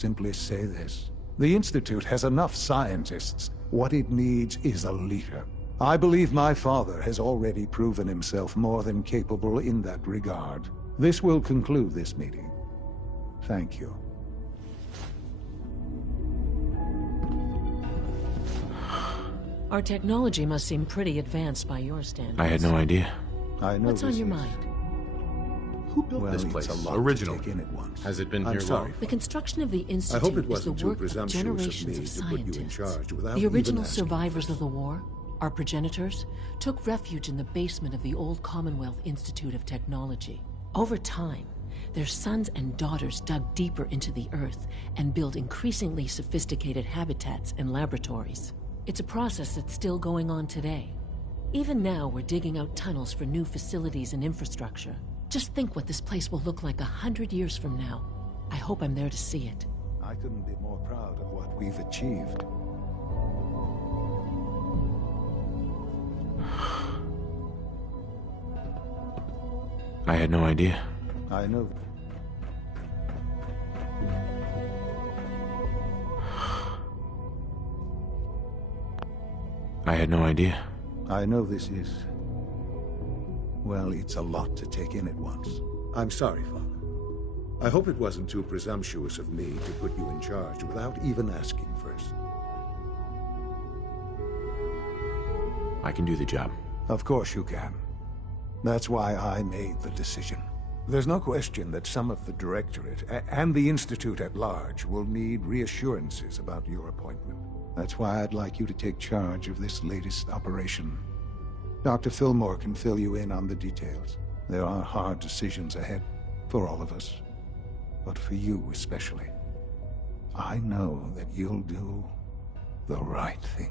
simply say this. The Institute has enough scientists. What it needs is a leader. I believe my father has already proven himself more than capable in that regard. This will conclude this meeting. Thank you. Our technology must seem pretty advanced by your standards. I had no idea. I know. What's on your mind? Who built this place? It's a lot Original. to take in at once. Has it been I'm here sorry. long? The construction of the I Institute hope it is the wasn't too work of presumptuous of generations me of to put you in scientists. charge without The even original asking survivors first. of the war, our progenitors, took refuge in the basement of the old Commonwealth Institute of Technology. Over time, their sons and daughters dug deeper into the earth and built increasingly sophisticated habitats and laboratories. It's a process that's still going on today. Even now, we're digging out tunnels for new facilities and infrastructure. Just think what this place will look like 100 years from now. I hope I'm there to see it. I couldn't be more proud of what we've achieved. I had no idea. I know. I had no idea. I know this is... Well, it's a lot to take in at once. I'm sorry, Father. I hope it wasn't too presumptuous of me to put you in charge without even asking first. I can do the job. Of course you can. That's why I made the decision. There's no question that some of the Directorate and the Institute at large will need reassurances about your appointment. That's why I'd like you to take charge of this latest operation. Dr. Fillmore can fill you in on the details. There are hard decisions ahead, for all of us. But for you especially. I know that you'll do the right thing.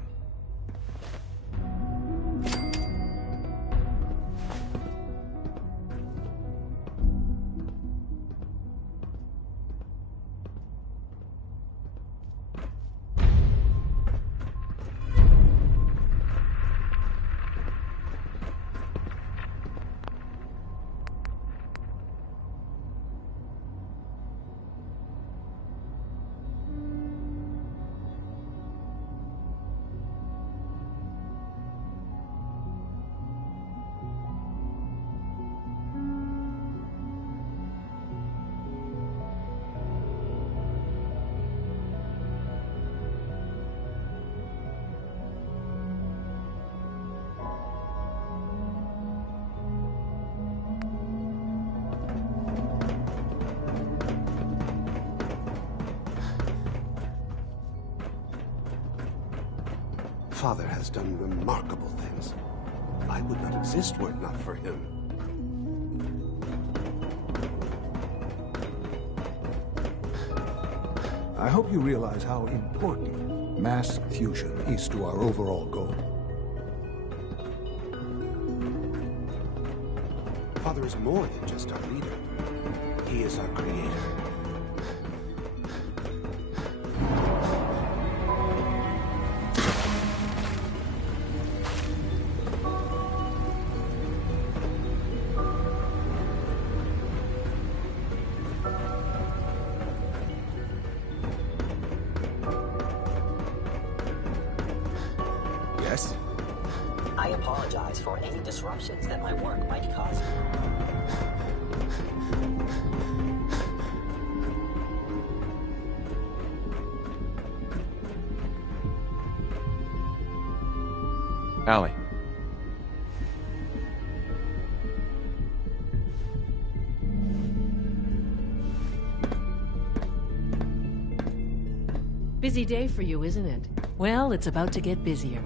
Father has done remarkable things. I would not exist were it not for him. I hope you realize how important mass fusion is to our overall goal. Father is more than just our leader. He is our creator. Yes? I apologize for any disruptions that my work might cause you. Allie. Busy day for you, isn't it? Well, it's about to get busier.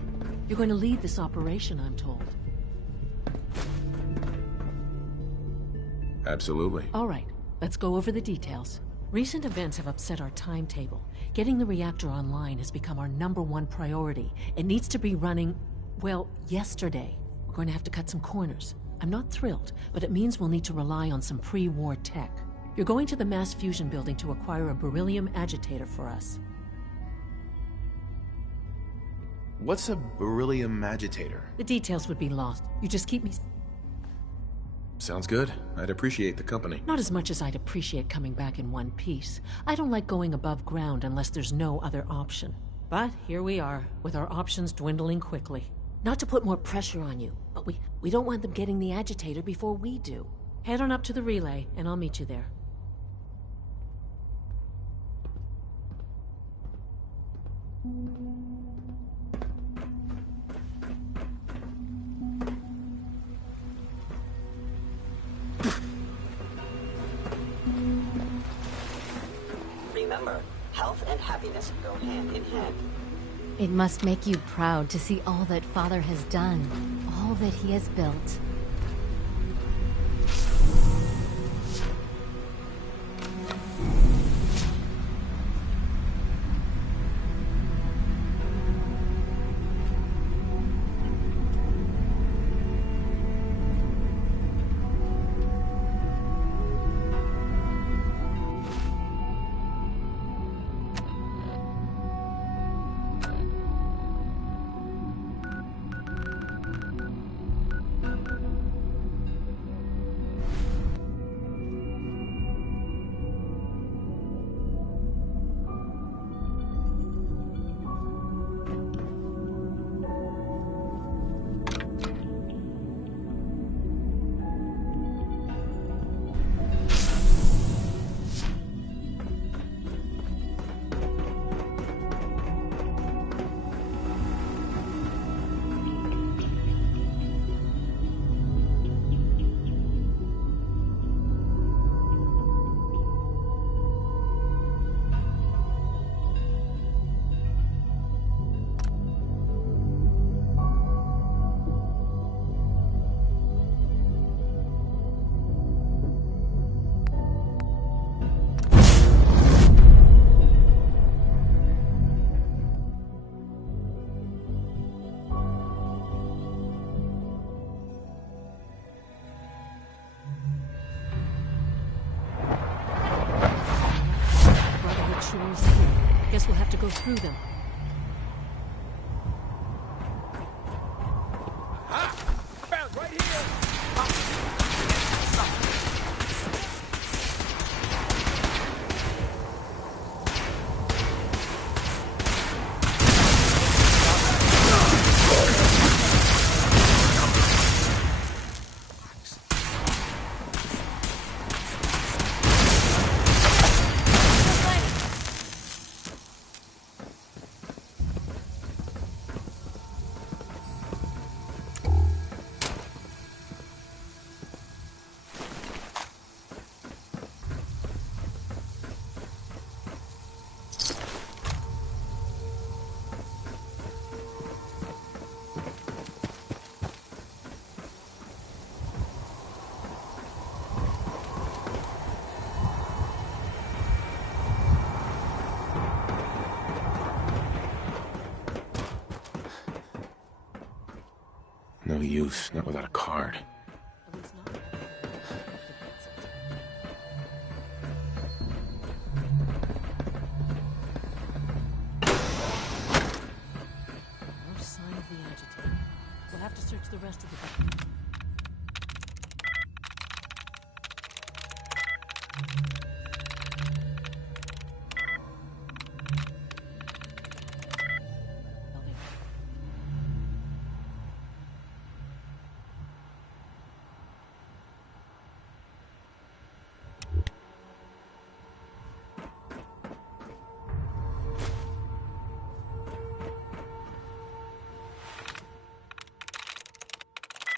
You're going to lead this operation, I'm told. Absolutely. All right, let's go over the details. Recent events have upset our timetable. Getting the reactor online has become our #1 priority. It needs to be running, well, yesterday. We're going to have to cut some corners. I'm not thrilled, but it means we'll need to rely on some pre-war tech. You're going to the mass fusion building to acquire a beryllium agitator for us. What's a beryllium agitator? The details would be lost. You just keep me... Sounds good. I'd appreciate the company. Not as much as I'd appreciate coming back in one piece. I don't like going above ground unless there's no other option. But here we are, with our options dwindling quickly. Not to put more pressure on you, but we don't want them getting the agitator before we do. Head on up to the relay, and I'll meet you there. Remember, health and happiness go hand in hand. It must make you proud to see all that Father has done, all that he has built. Guess we'll have to go through them. Found right here! No use, not without a card. At least not. No sign of the agitator. We'll have to search the rest of the building.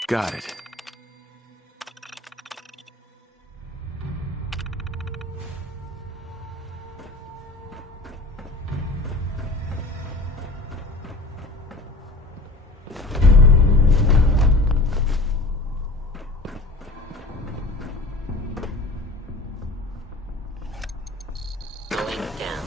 Got it. Going down.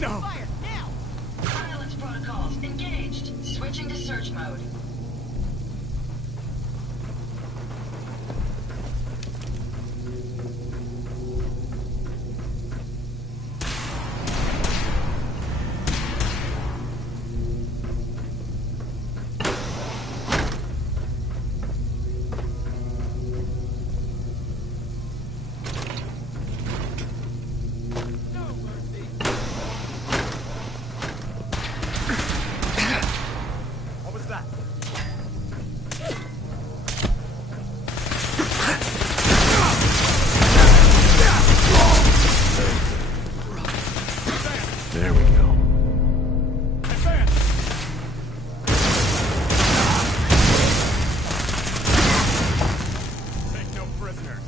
No! Fire, now! Silence protocols engaged. Switching to search mode. What was that? There we go. Take no prisoners.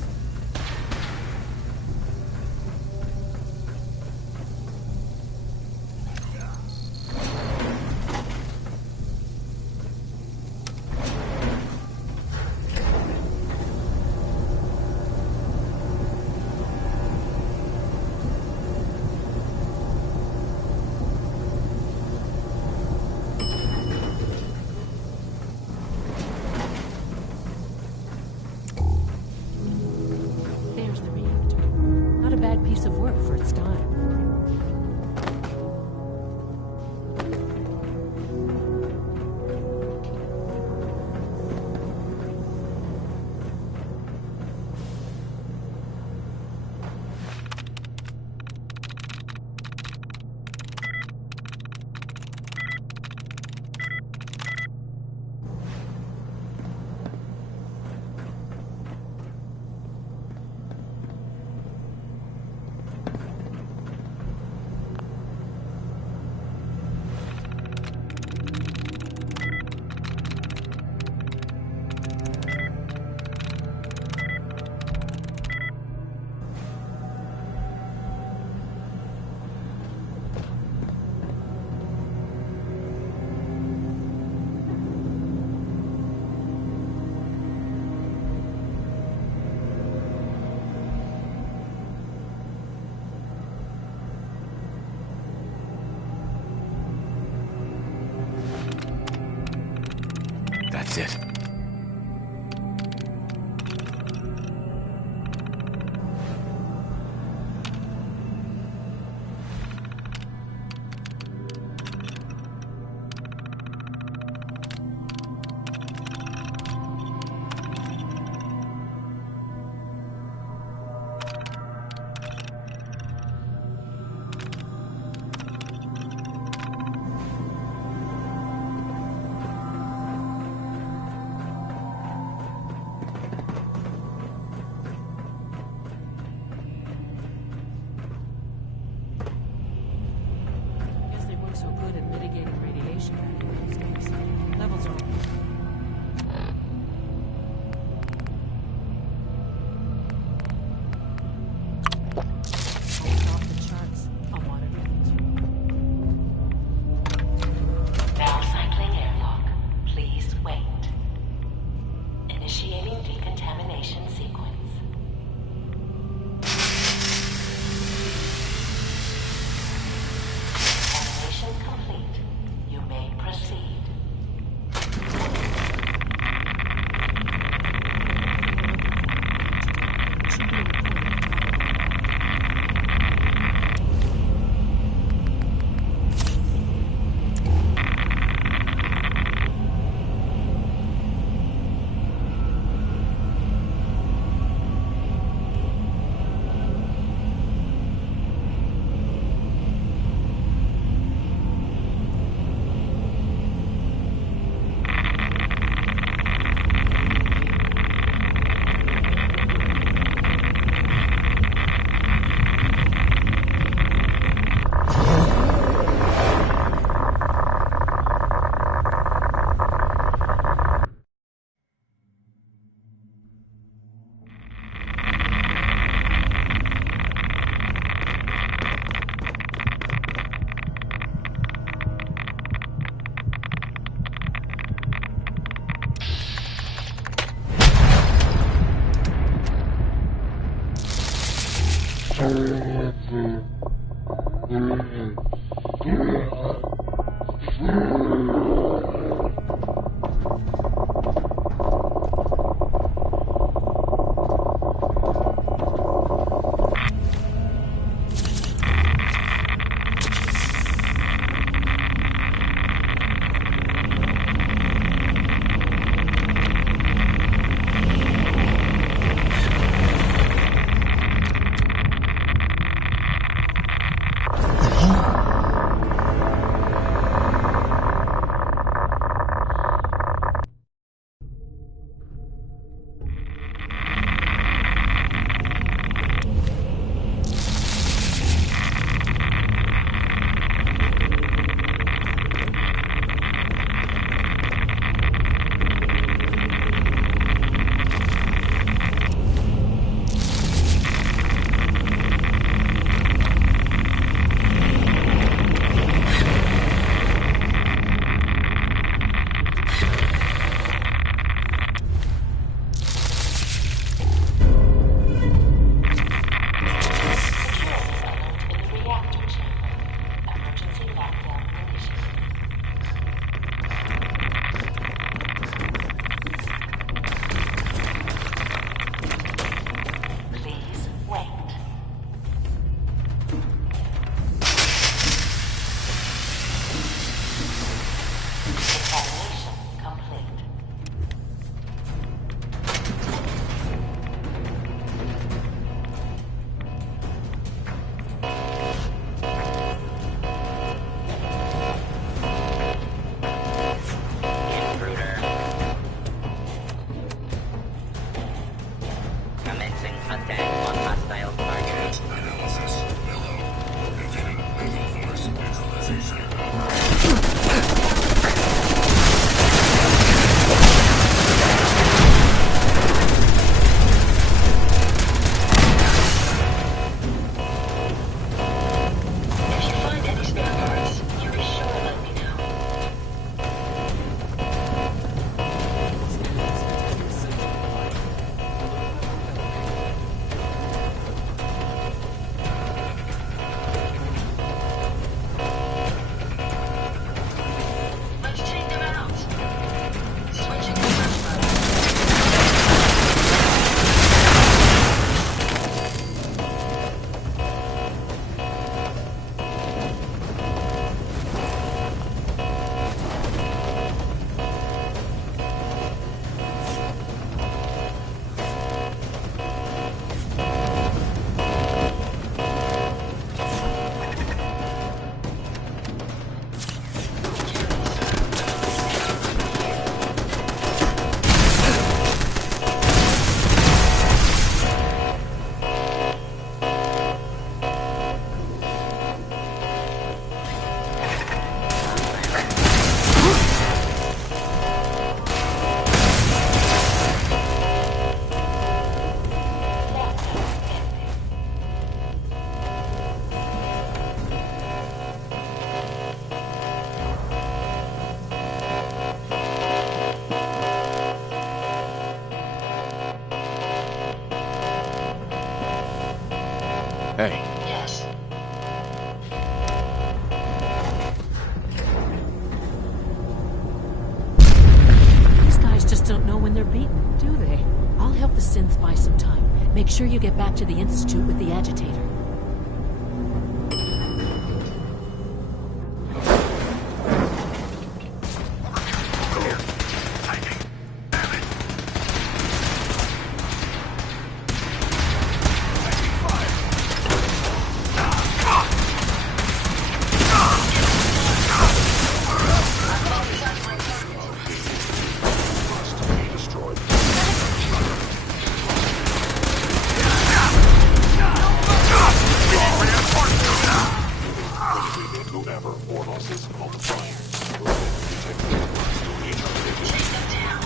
There's the reactor. Not a bad piece of work for its time. That's it. Guess they weren't so good at mitigating radiation back in those days. Levels are off the charts. I'll monitor it. Now cycling airlock. Please wait. Initiating decontamination sequence. Decontamination complete. You may proceed. Should be a recording. Mm-hmm. Commencing attack on hostile target. Analysis. Hello. Beginning lethal force neutralization. If you find any spare parts, you be sure to let me know. Let's take them out. Switching to search mode. Hey, Yes. These guys just don't know when they're beaten, do they? I'll help the synths buy some time. Make sure you get back to the Institute with the agitator. Whoever Orlos is multiplying. Detect the targets. Take them down.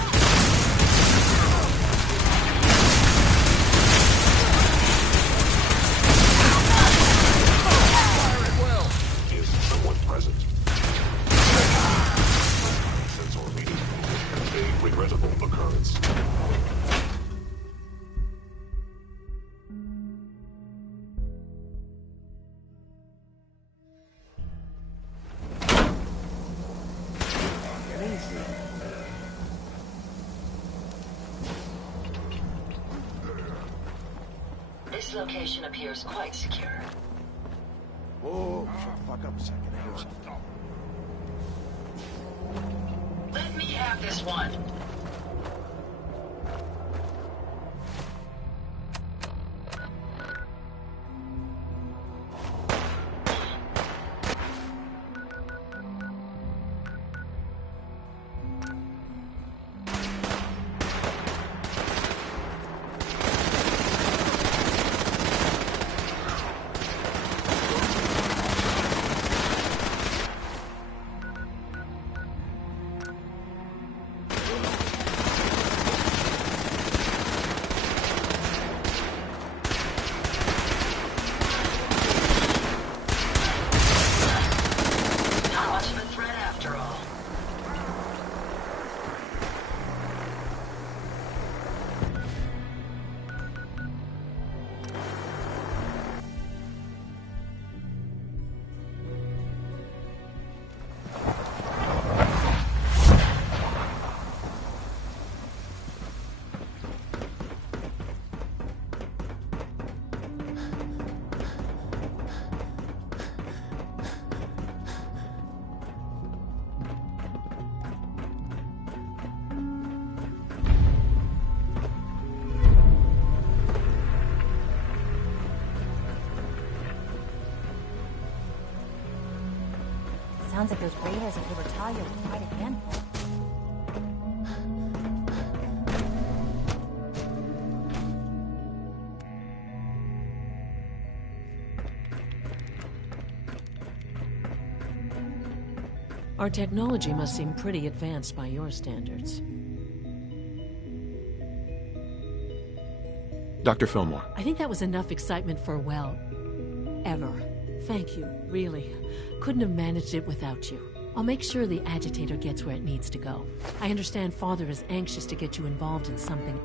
Is someone present? Sensor reading. A regrettable occurrence. This location appears quite secure. Whoa, shut the fuck up a second. I hear something. Let me have this one. Not much of a threat after all. Sounds like those raiders at Libertalia were quite a handful. Our technology must seem pretty advanced by your standards. Dr. Fillmore. I think that was enough excitement for, well, ever. Thank you, really. Couldn't have managed it without you. I'll make sure the agitator gets where it needs to go. I understand Father is anxious to get you involved in something.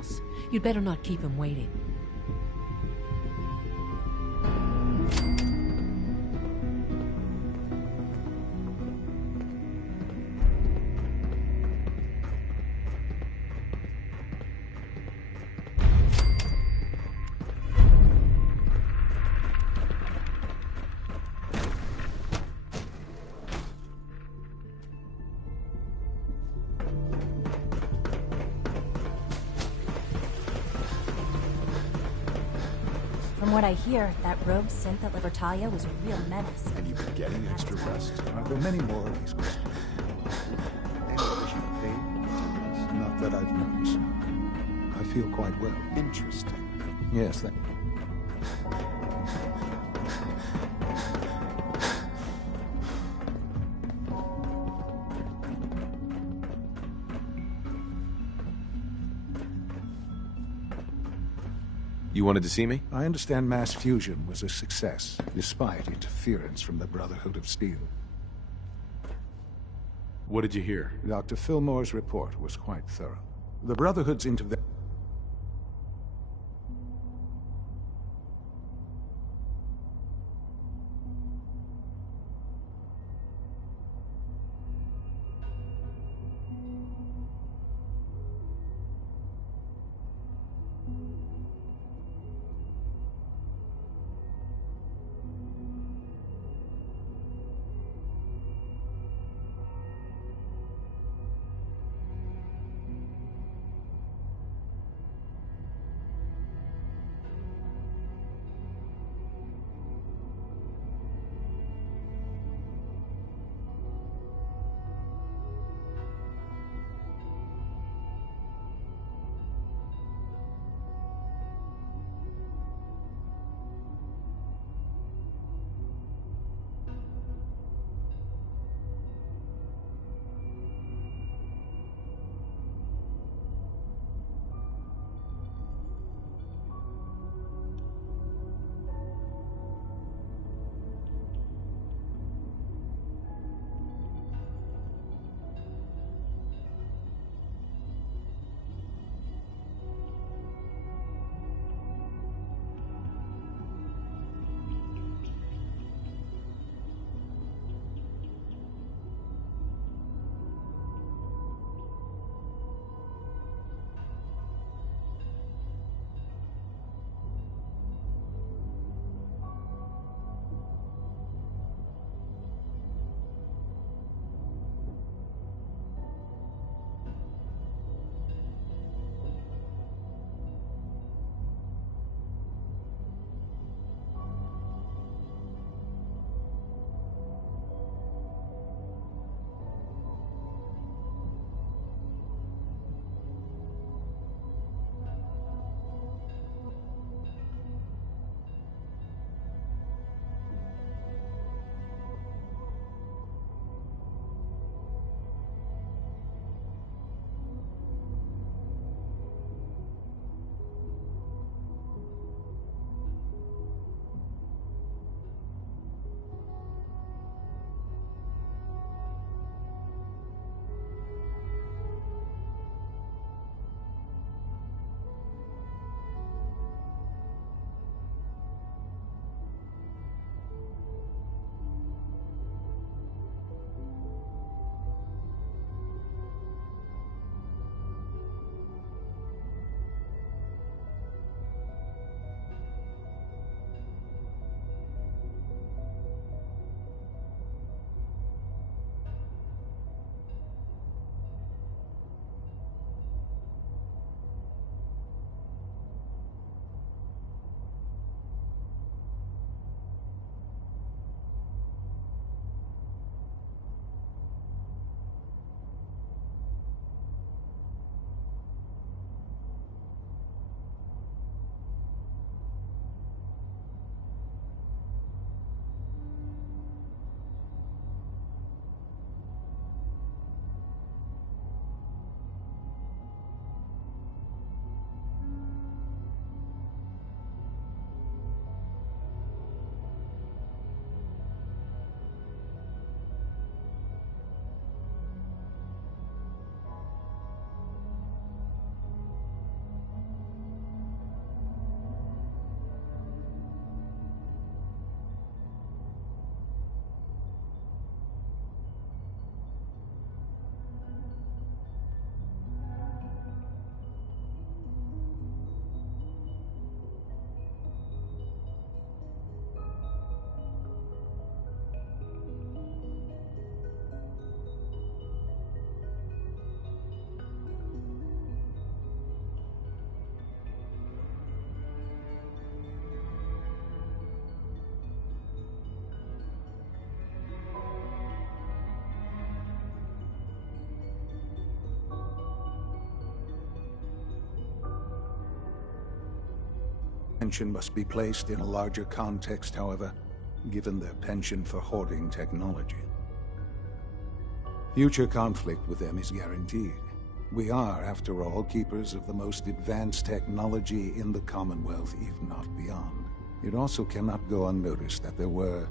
else. You'd better not keep him waiting. From what I hear, that rogue synth at Libertalia was a real menace. And you've been getting extra rest? Are there many more of these questions? Any additional pain? Not that I've noticed. I feel quite well. Interesting. Yes, that... You wanted to see me? I understand mass fusion was a success, despite interference from the Brotherhood of Steel. What did you hear? Dr. Fillmore's report was quite thorough. The Brotherhood's intervention... Attention must be placed in a larger context, however, given their penchant for hoarding technology. Future conflict with them is guaranteed. We are, after all, keepers of the most advanced technology in the Commonwealth, if not beyond. It also cannot go unnoticed that there were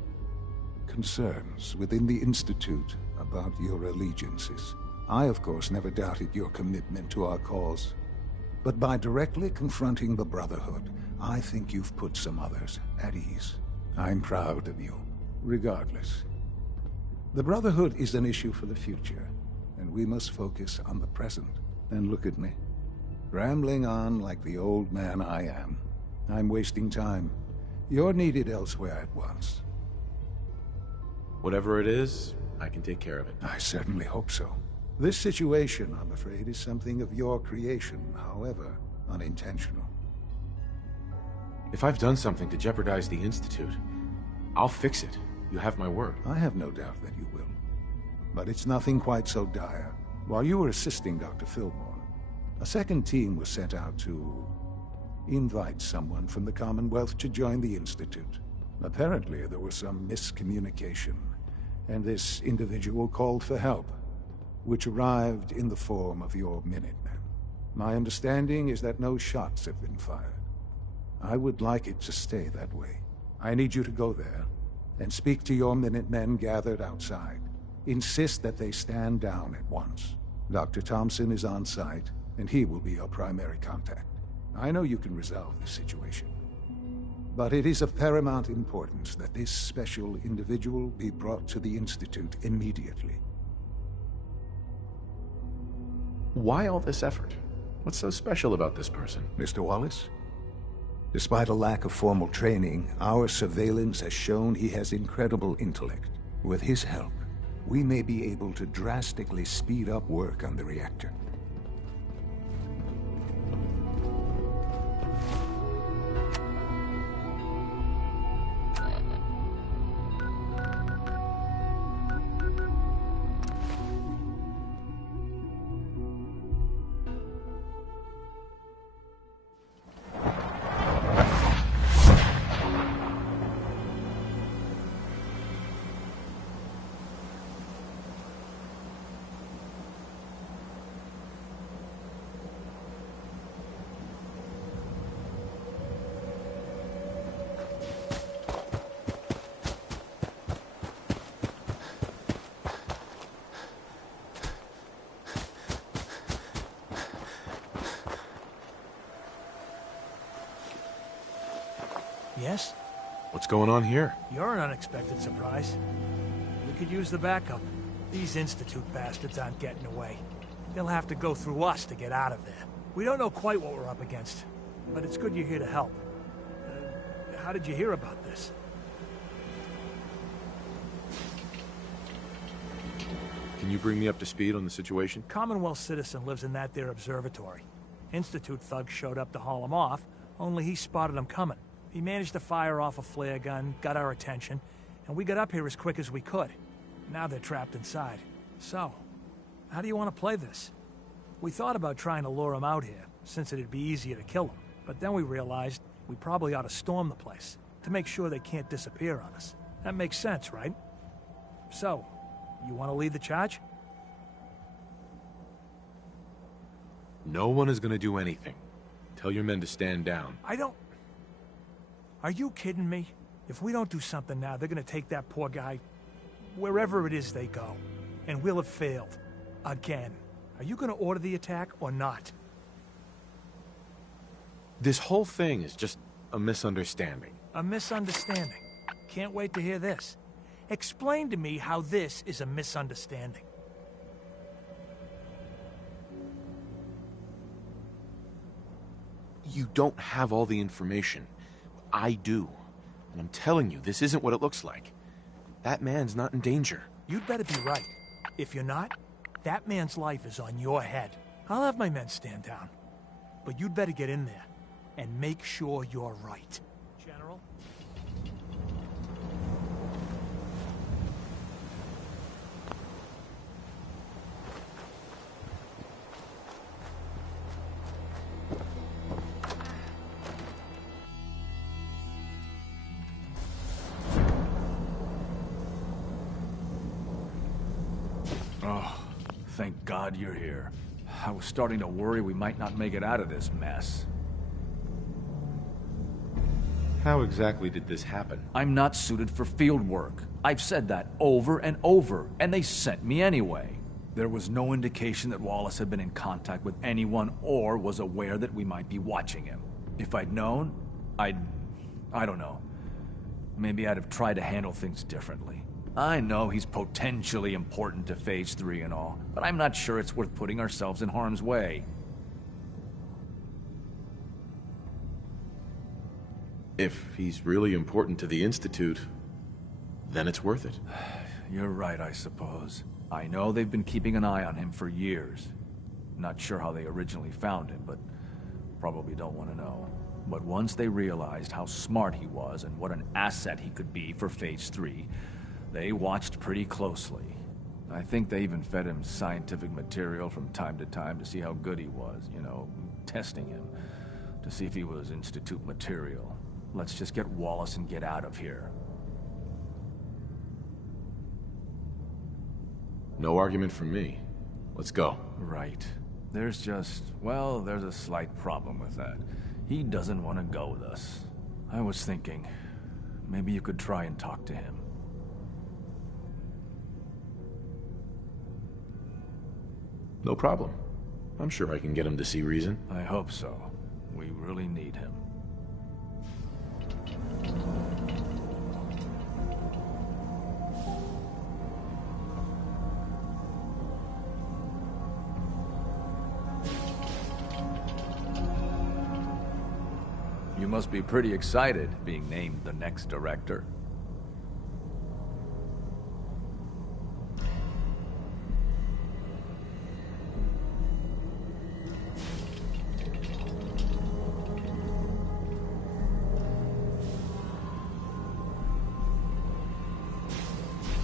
concerns within the Institute about your allegiances. I, of course, never doubted your commitment to our cause. But by directly confronting the Brotherhood, I think you've put some others at ease. I'm proud of you, regardless. The Brotherhood is an issue for the future, and we must focus on the present. And look at me, rambling on like the old man I am. I'm wasting time. You're needed elsewhere at once. Whatever it is, I can take care of it. I certainly hope so. This situation, I'm afraid, is something of your creation, however unintentional. If I've done something to jeopardize the Institute, I'll fix it. You have my word. I have no doubt that you will. But it's nothing quite so dire. While you were assisting Dr. Fillmore, a second team was sent out to invite someone from the Commonwealth to join the Institute. Apparently, there was some miscommunication, and this individual called for help, which arrived in the form of your Minutemen. My understanding is that no shots have been fired. I would like it to stay that way. I need you to go there and speak to your Minutemen gathered outside. Insist that they stand down at once. Dr. Thompson is on site, and he will be your primary contact. I know you can resolve this situation, but it is of paramount importance that this special individual be brought to the Institute immediately. Why all this effort? What's so special about this person? Mr. Wallace? Despite a lack of formal training, our surveillance has shown he has incredible intellect. With his help, we may be able to drastically speed up work on the reactor. Yes? What's going on here? You're an unexpected surprise. We could use the backup. These Institute bastards aren't getting away. They'll have to go through us to get out of there. We don't know quite what we're up against, but it's good you're here to help. How did you hear about this? Can you bring me up to speed on the situation? Commonwealth citizen lives in that there observatory. Institute thugs showed up to haul him off, only he spotted them coming. He managed to fire off a flare gun, got our attention, and we got up here as quick as we could. Now they're trapped inside. So, how do you want to play this? We thought about trying to lure them out here, since it'd be easier to kill them. But then we realized we probably ought to storm the place, to make sure they can't disappear on us. That makes sense, right? So, you want to lead the charge? No one is going to do anything. Tell your men to stand down. Are you kidding me? If we don't do something now, they're gonna take that poor guy wherever it is they go. And we'll have failed. Again. Are you gonna order the attack or not? This whole thing is just a misunderstanding. A misunderstanding. Can't wait to hear this. Explain to me how this is a misunderstanding. You don't have all the information. I do. And I'm telling you, this isn't what it looks like. That man's not in danger. You'd better be right. If you're not, that man's life is on your head. I'll have my men stand down. But you'd better get in there and make sure you're right. General? Oh, thank God you're here. I was starting to worry we might not make it out of this mess. How exactly did this happen? I'm not suited for field work. I've said that over and over, and they sent me anyway. There was no indication that Wallace had been in contact with anyone or was aware that we might be watching him. If I'd known, I don't know. Maybe I'd have tried to handle things differently. I know he's potentially important to Phase 3 and all, but I'm not sure it's worth putting ourselves in harm's way. If he's really important to the Institute, then it's worth it. You're right, I suppose. I know they've been keeping an eye on him for years. Not sure how they originally found him, but probably don't want to know. But once they realized how smart he was and what an asset he could be for Phase 3, they watched pretty closely. I think they even fed him scientific material from time to time to see how good he was, you know, testing him, to see if he was Institute material. Let's just get Wallace and get out of here. No argument from me. Let's go. Right. There's a slight problem with that. He doesn't want to go with us. I was thinking, maybe you could try and talk to him. No problem. I'm sure I can get him to see reason. I hope so. We really need him. You must be pretty excited being named the next director.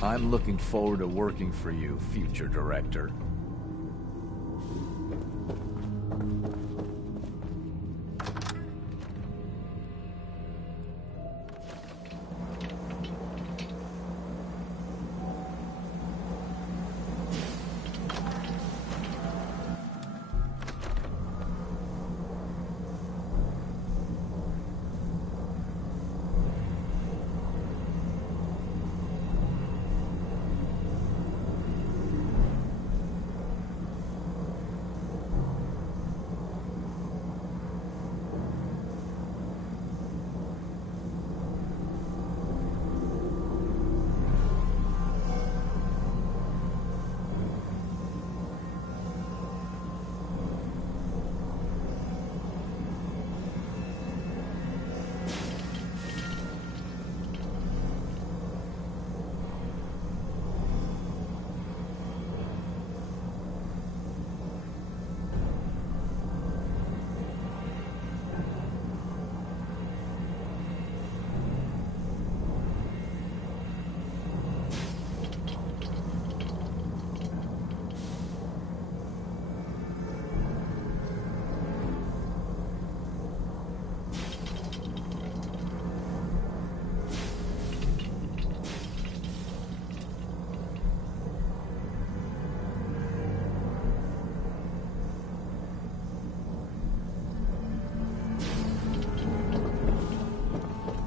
I'm looking forward to working for you, future director.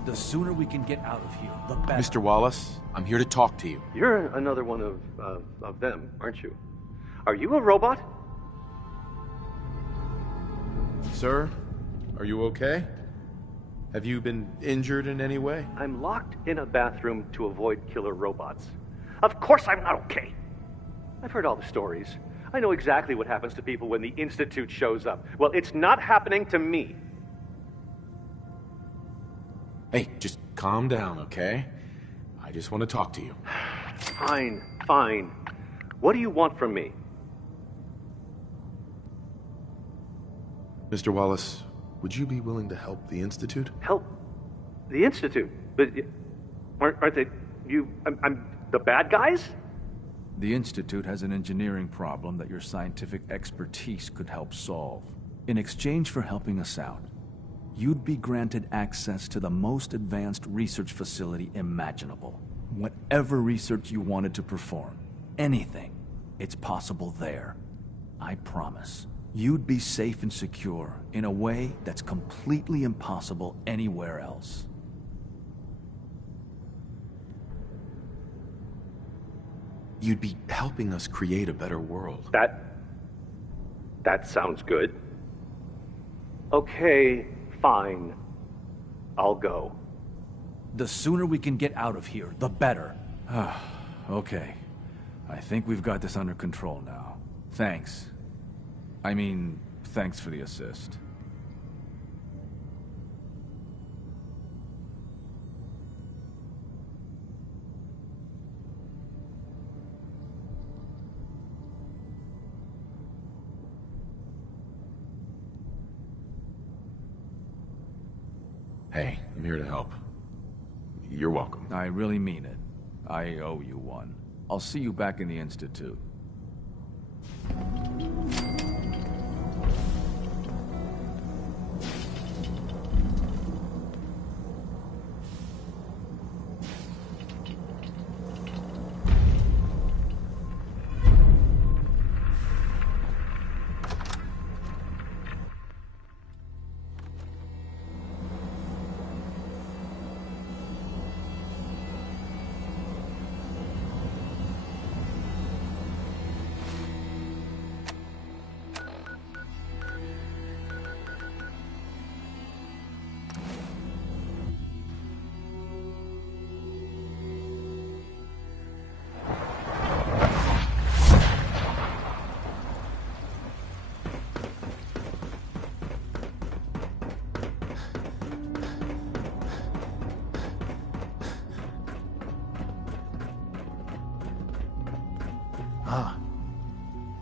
The sooner we can get out of here, the better. Mr. Wallace, I'm here to talk to you. You're another one of them, aren't you? Are you a robot? Sir, are you okay? Have you been injured in any way? I'm locked in a bathroom to avoid killer robots. Of course I'm not okay. I've heard all the stories. I know exactly what happens to people when the Institute shows up. Well, it's not happening to me. Hey, just calm down, okay? I just want to talk to you. Fine, fine. What do you want from me? Mr. Wallace, would you be willing to help the Institute? Help? The Institute? But aren't they... I'm the bad guys? The Institute has an engineering problem that your scientific expertise could help solve. In exchange for helping us out, you'd be granted access to the most advanced research facility imaginable. Whatever research you wanted to perform. Anything. it's possible there. I promise. You'd be safe and secure in a way that's completely impossible anywhere else. You'd be helping us create a better world. That sounds good. Okay, fine. I'll go. The sooner we can get out of here, the better. Okay. I think we've got this under control now. Thanks. I mean, thanks for the assist. Hey, I'm here to help. You're welcome. I really mean it. I owe you one. I'll see you back in the Institute.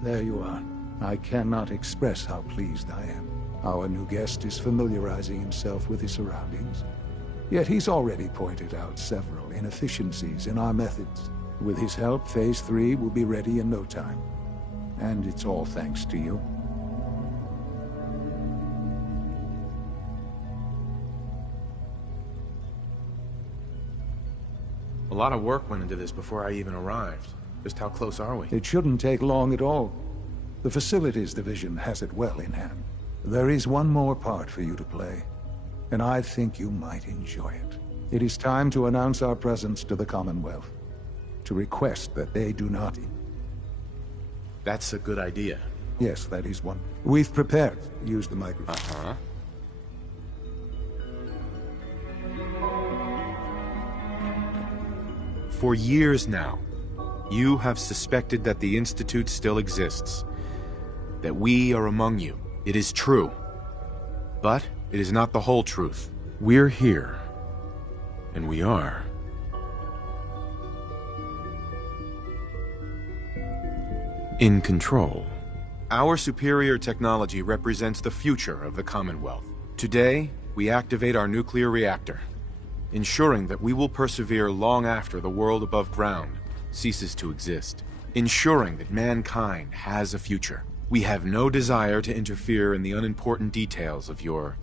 There you are. I cannot express how pleased I am. Our new guest is familiarizing himself with his surroundings. Yet he's already pointed out several inefficiencies in our methods. With his help, Phase 3 will be ready in no time. And it's all thanks to you. A lot of work went into this before I even arrived. Just how close are we? It shouldn't take long at all. The Facilities Division has it well in hand. There is one more part for you to play, and I think you might enjoy it. It is time to announce our presence to the Commonwealth, to request that they do not... That's a good idea. Yes, that is one. We've prepared. Use the microphone. Uh-huh. For years now, you have suspected that the Institute still exists. That we are among you. It is true. But it is not the whole truth. We're here. And we are. In control. Our superior technology represents the future of the Commonwealth. Today, we activate our nuclear reactor, ensuring that we will persevere long after the world above ground ceases to exist, ensuring that mankind has a future. We have no desire to interfere in the unimportant details of your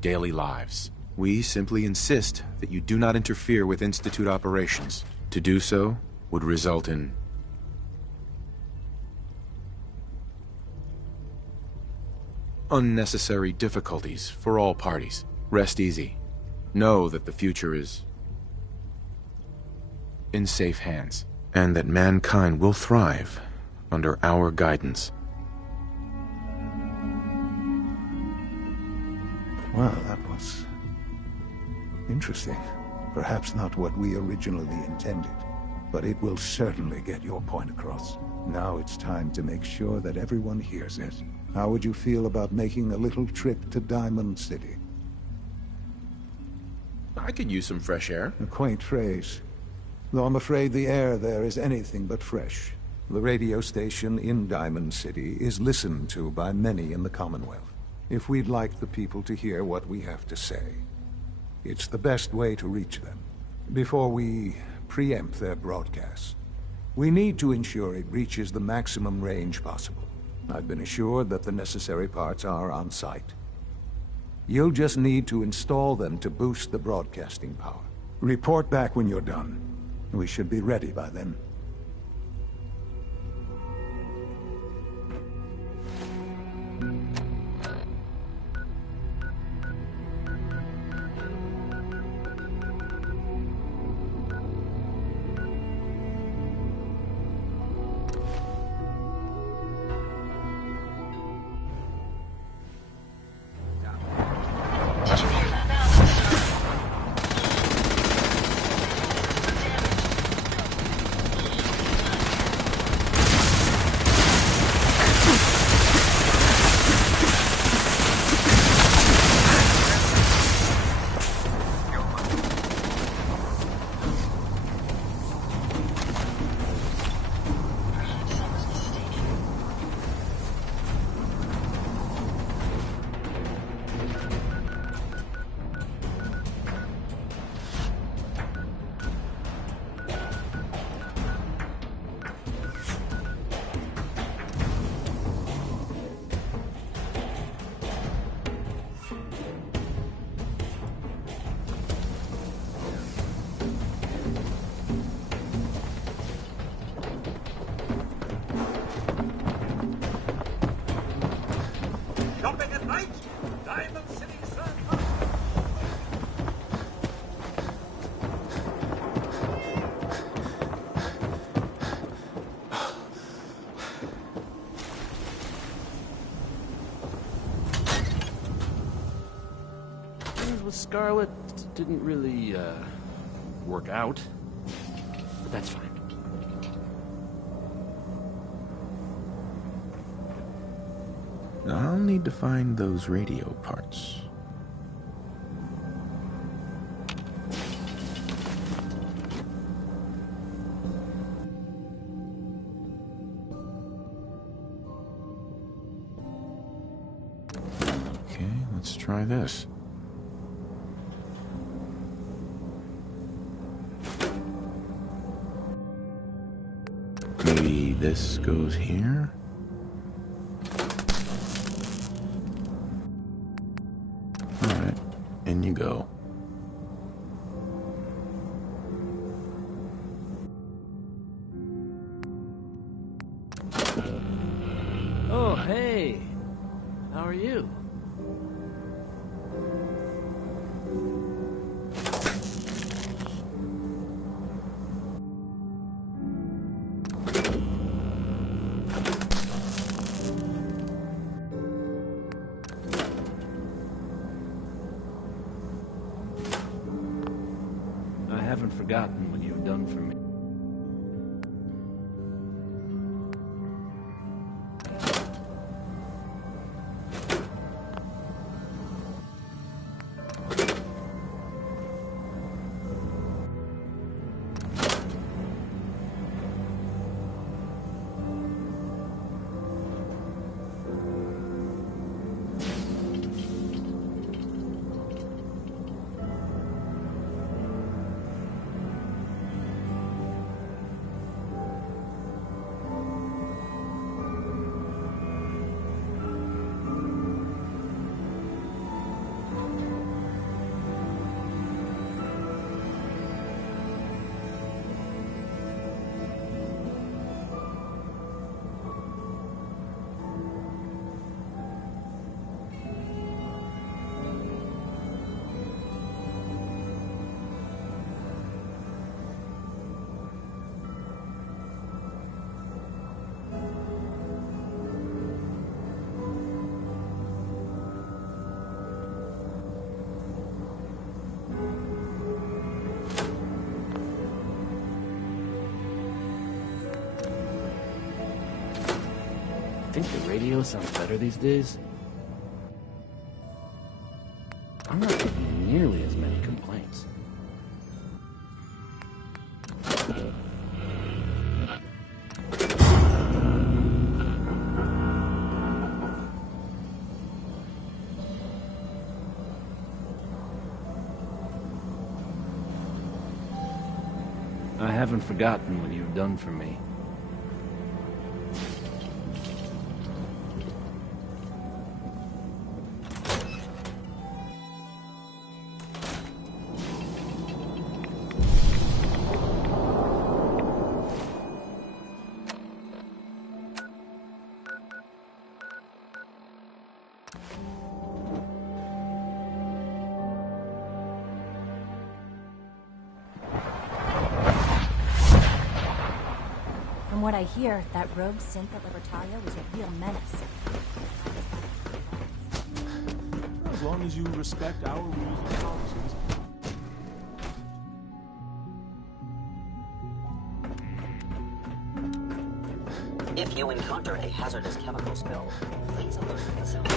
daily lives. We simply insist that you do not interfere with Institute operations. To do so would result in unnecessary difficulties for all parties. Rest easy. Know that the future is in safe hands, and that mankind will thrive under our guidance. Well, that was interesting. Perhaps not what we originally intended, but it will certainly get your point across. Now it's time to make sure that everyone hears it. How would you feel about making a little trip to Diamond City? I could use some fresh air. A quaint phrase, though I'm afraid the air there is anything but fresh. The radio station in Diamond City is listened to by many in the Commonwealth. If we'd like the people to hear what we have to say, it's the best way to reach them. Before we preempt their broadcasts, we need to ensure it reaches the maximum range possible. I've been assured that the necessary parts are on site. You'll just need to install them to boost the broadcasting power. Report back when you're done. We should be ready by then. Scarlet didn't really, work out. But that's fine. I'll need to find those radio parts. Okay, let's try this. Maybe this goes here? Alright, in you go. Oh, hey! How are you? I haven't forgotten what you've done for me. Think the radio sounds better these days? I'm not getting nearly as many complaints. I haven't forgotten what you've done for me. From what I hear, that rogue synth at Libertalia was a real menace. As long as you respect our rules and policies. If you encounter a hazardous chemical spill, please alert the facility.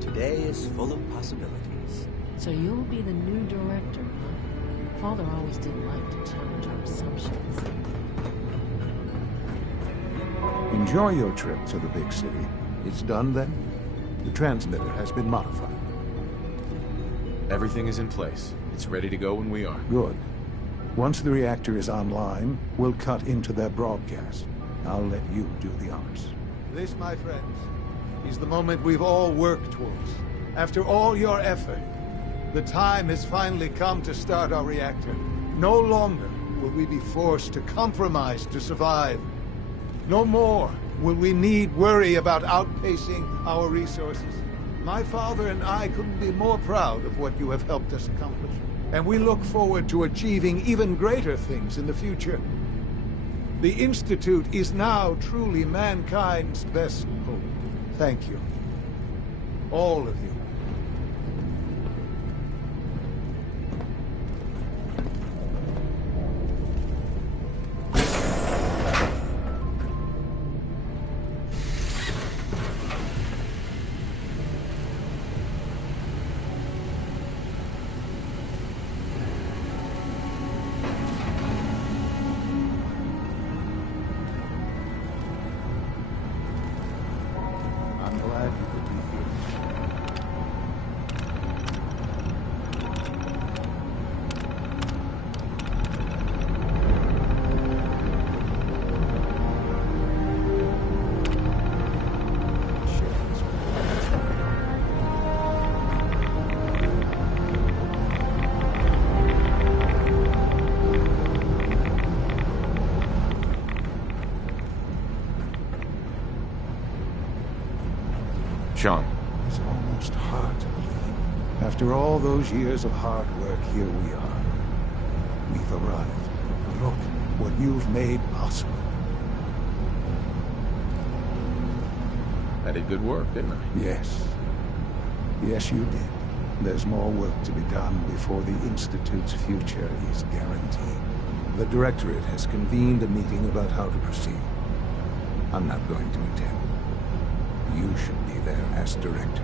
Today is full of possibilities. So you'll be the new director, huh? Father always did like to challenge our assumptions. Enjoy your trip to the big city. It's done then? The transmitter has been modified. Everything is in place. It's ready to go when we are. Good. Once the reactor is online, we'll cut into their broadcast. I'll let you do the honors. This, my friends, is the moment we've all worked towards. After all your effort, the time has finally come to start our reactor. No longer will we be forced to compromise to survive. No more will we need worry about outpacing our resources. My father and I couldn't be more proud of what you have helped us accomplish. And we look forward to achieving even greater things in the future. The Institute is now truly mankind's best hope. Thank you. All of you. Sean. It's almost hard to believe. After all those years of hard work, here we are. We've arrived. Look what you've made possible. I did good work, didn't I? Yes. Yes, you did. There's more work to be done before the Institute's future is guaranteed. The Directorate has convened a meeting about how to proceed. I'm not going to attend. You should be there as Director.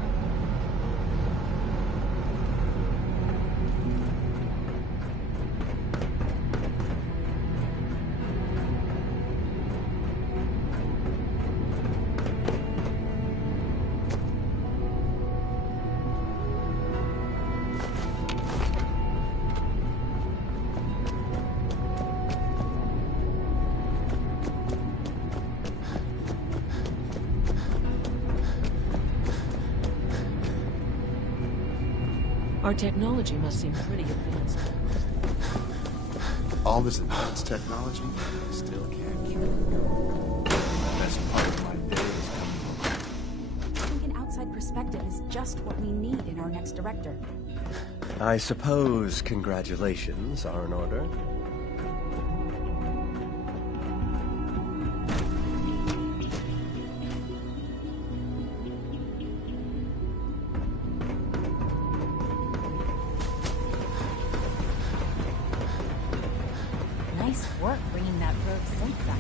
Our technology must seem pretty advanced. All this advanced technology, I still can't keep it. The best part of my day is coming home. I think an outside perspective is just what we need in our next director. I suppose congratulations are in order. Nice work bringing that rogue synth back.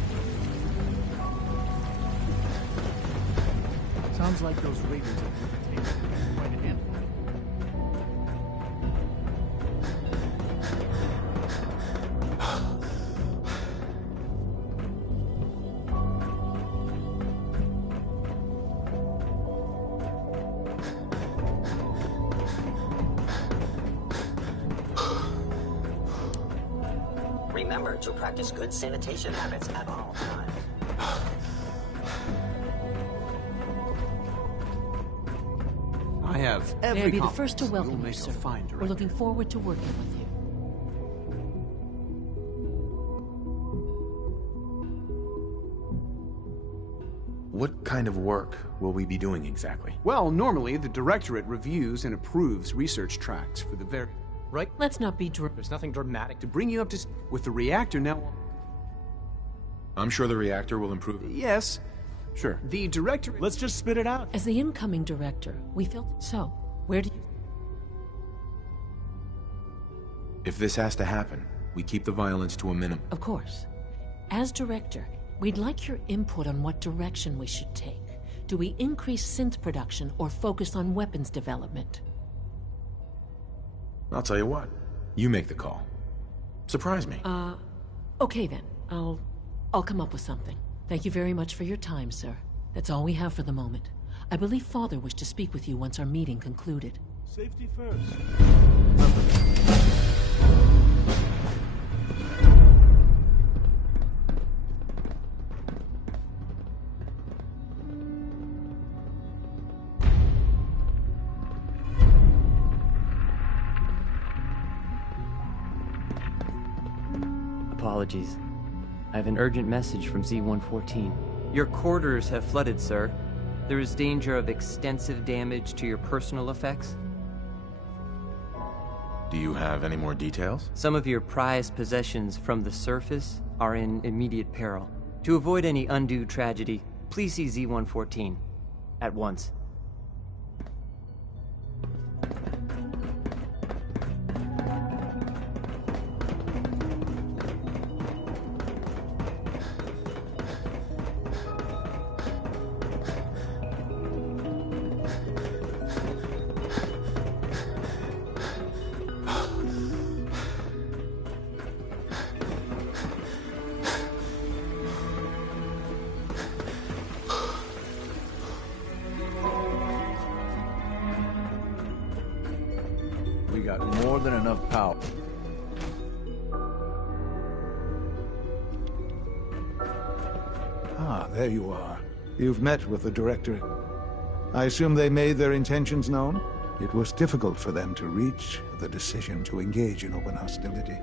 Sounds like those raiders are taking quite a handful. Remember to practice good sanitation habits at all times. I have May every I be the confidence first to you'll welcome you, make sir. a fine We're director. looking forward to working with you. What kind of work will we be doing exactly? Well, normally the Directorate reviews and approves research tracks for the very... Right? Let's not be There's nothing dramatic to bring you up to... With the reactor now... I'm sure the reactor will improve. Yes. Sure. The Director... Let's just spit it out. As the incoming director, we felt... So, where do you... If this has to happen, we keep the violence to a minimum. Of course. As director, we'd like your input on what direction we should take. Do we increase synth production or focus on weapons development? I'll tell you what. You make the call. Surprise me. Okay then. I'll come up with something. Thank you very much for your time, sir. That's all we have for the moment. I believe Father wished to speak with you once our meeting concluded. Safety first. Apologies. I have an urgent message from Z-114. Your quarters have flooded, sir. There is danger of extensive damage to your personal effects. Do you have any more details? Some of your prized possessions from the surface are in immediate peril. To avoid any undue tragedy, please see Z-114 at once. We got more than enough power. Ah, there you are. You've met with the Directorate. I assume they made their intentions known? It was difficult for them to reach the decision to engage in open hostility.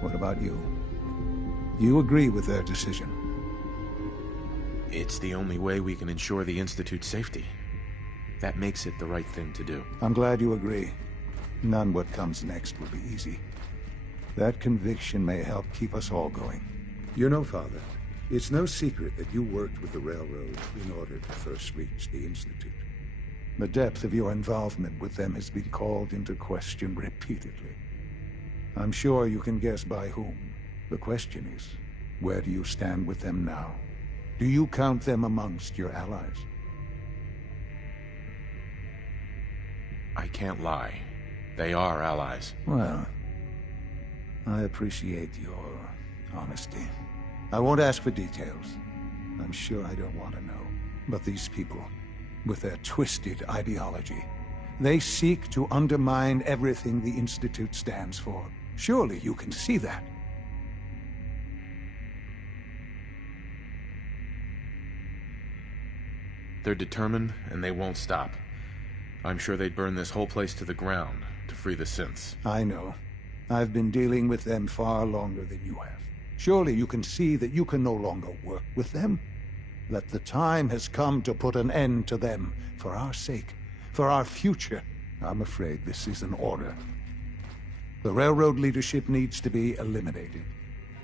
What about you? You agree with their decision? It's the only way we can ensure the Institute's safety. That makes it the right thing to do. I'm glad you agree. None what comes next will be easy. That conviction may help keep us all going. You know, Father, it's no secret that you worked with the Railroad in order to first reach the Institute. The depth of your involvement with them has been called into question repeatedly. I'm sure you can guess by whom. The question is, where do you stand with them now? Do you count them amongst your allies? I can't lie. They are allies. Well, I appreciate your honesty. I won't ask for details. I'm sure I don't want to know. But these people, with their twisted ideology, they seek to undermine everything the Institute stands for. Surely you can see that. They're determined, and they won't stop. I'm sure they'd burn this whole place to the ground to free the synths. I know. I've been dealing with them far longer than you have. Surely you can see that you can no longer work with them. That the time has come to put an end to them, for our sake, for our future. I'm afraid this is an order. The Railroad leadership needs to be eliminated.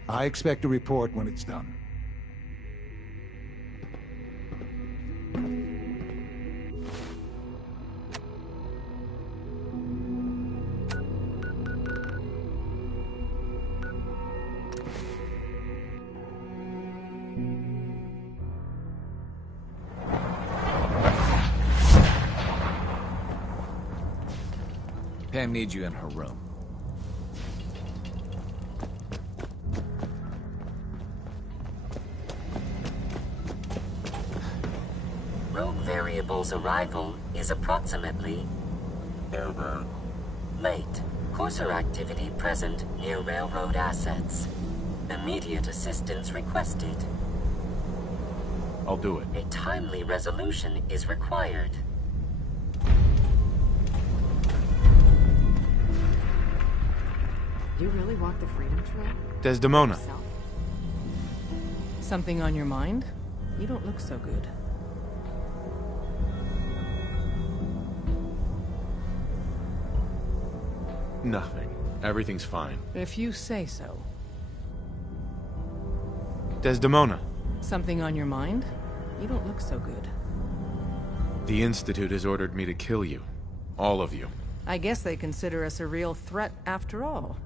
I expect a report when it's done. Pam needs you in her room. Rogue Variable's arrival is approximately late. Courser activity present near railroad assets. Immediate assistance requested. I'll do it. A timely resolution is required. You really walk the Freedom Trail? Desdemona. Something on your mind? You don't look so good. Nothing. Everything's fine. If you say so. Desdemona. Something on your mind? You don't look so good. The Institute has ordered me to kill you. All of you. I guess they consider us a real threat after all.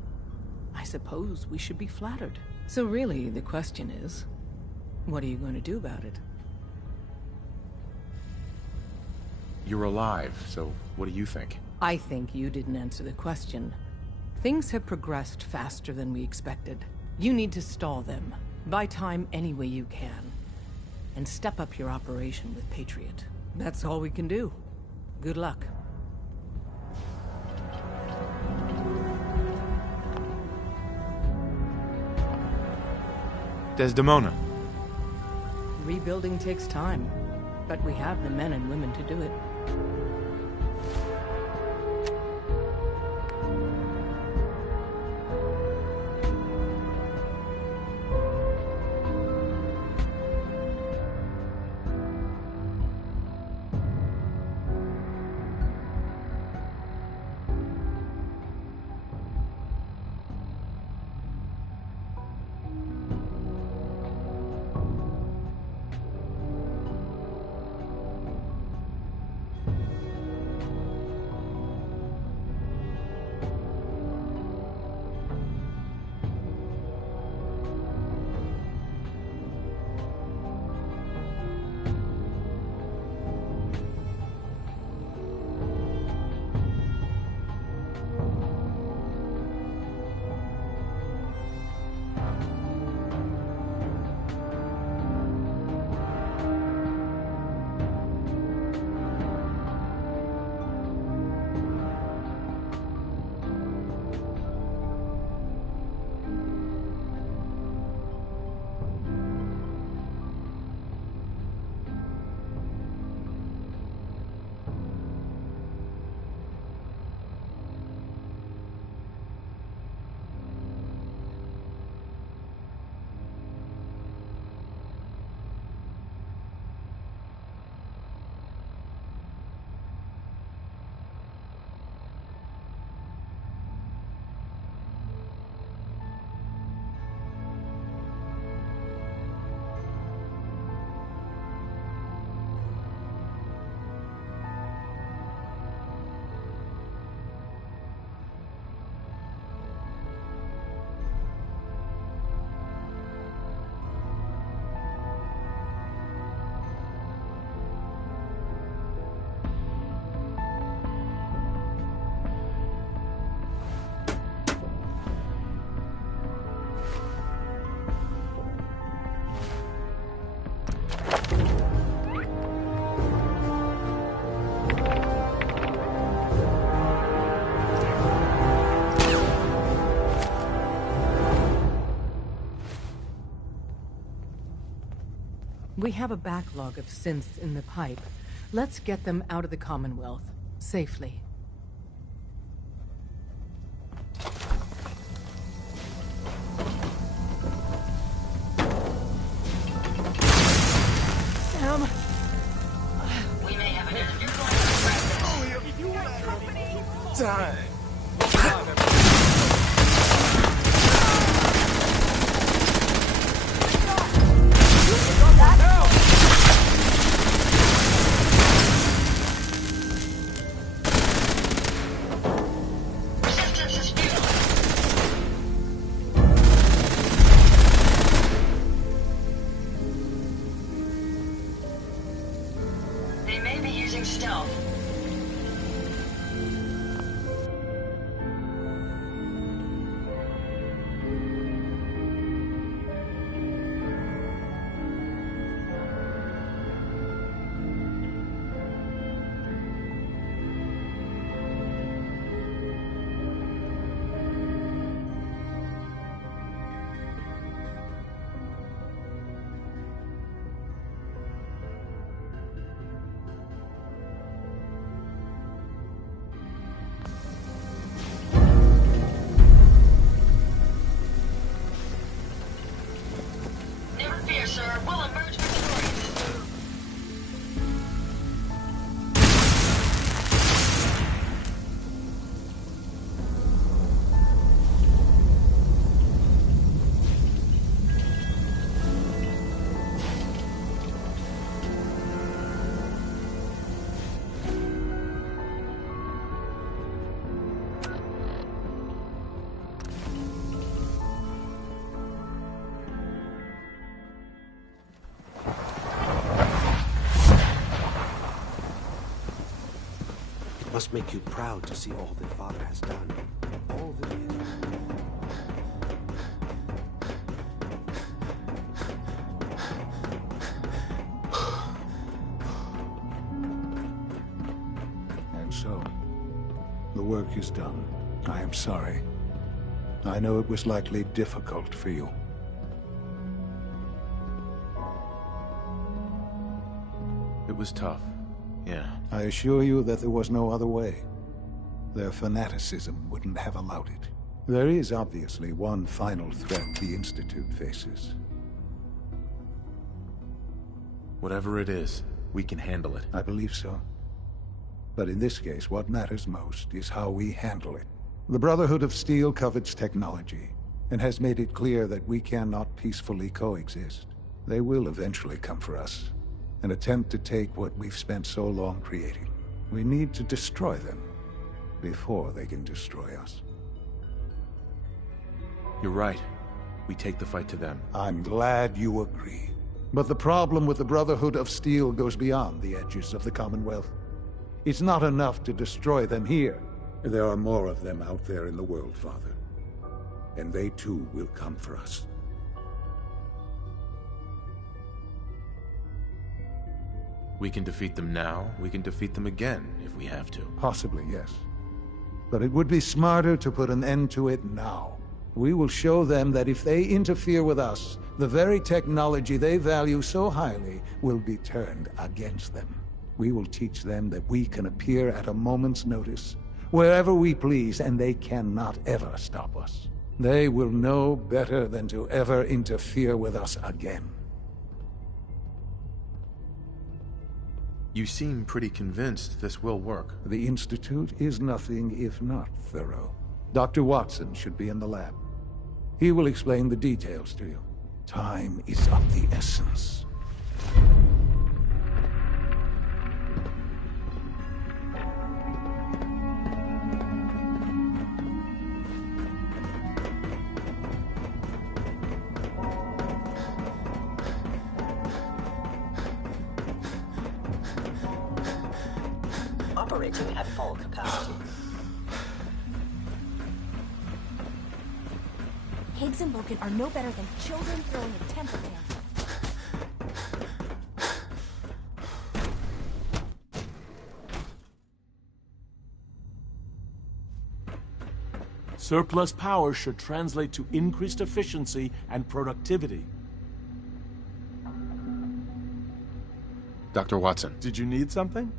I suppose we should be flattered. So really, the question is, what are you going to do about it? You're alive, so what do you think? I think you didn't answer the question. Things have progressed faster than we expected. You need to stall them. Buy time any way you can. And step up your operation with Patriot. That's all we can do. Good luck. Desdemona. Rebuilding takes time, but we have the men and women to do it. We have a backlog of synths in the pipe. Let's get them out of the Commonwealth, safely. Sam! We may have an enemy. If you want company! Time! Resistance is futile. They may be using stealth. Never fear, sir. We'll emerge victorious. It must make you proud to see all that Father has done. All that he has done. And so, the work is done. I am sorry. I know it was likely difficult for you. It was tough, yeah. I assure you that there was no other way. Their fanaticism wouldn't have allowed it. There is obviously one final threat the Institute faces. Whatever it is, we can handle it. I believe so. But in this case, what matters most is how we handle it. The Brotherhood of Steel covets technology, and has made it clear that we cannot peacefully coexist. They will eventually come for us, and attempt to take what we've spent so long creating. We need to destroy them before they can destroy us. You're right. We take the fight to them. I'm glad you agree. But the problem with the Brotherhood of Steel goes beyond the edges of the Commonwealth. It's not enough to destroy them here. There are more of them out there in the world, Father. And they too will come for us. We can defeat them now, we can defeat them again, if we have to. Possibly, yes. But it would be smarter to put an end to it now. We will show them that if they interfere with us, the very technology they value so highly will be turned against them. We will teach them that we can appear at a moment's notice, wherever we please, and they cannot ever stop us. They will know better than to ever interfere with us again. You seem pretty convinced this will work. The Institute is nothing if not thorough. Dr. Watson should be in the lab. He will explain the details to you. Time is of the essence. Operating at full capacity. Higgs and Logan are no better than children throwing a temper tantrum. Surplus power should translate to increased efficiency and productivity. Dr. Watson. Did you need something?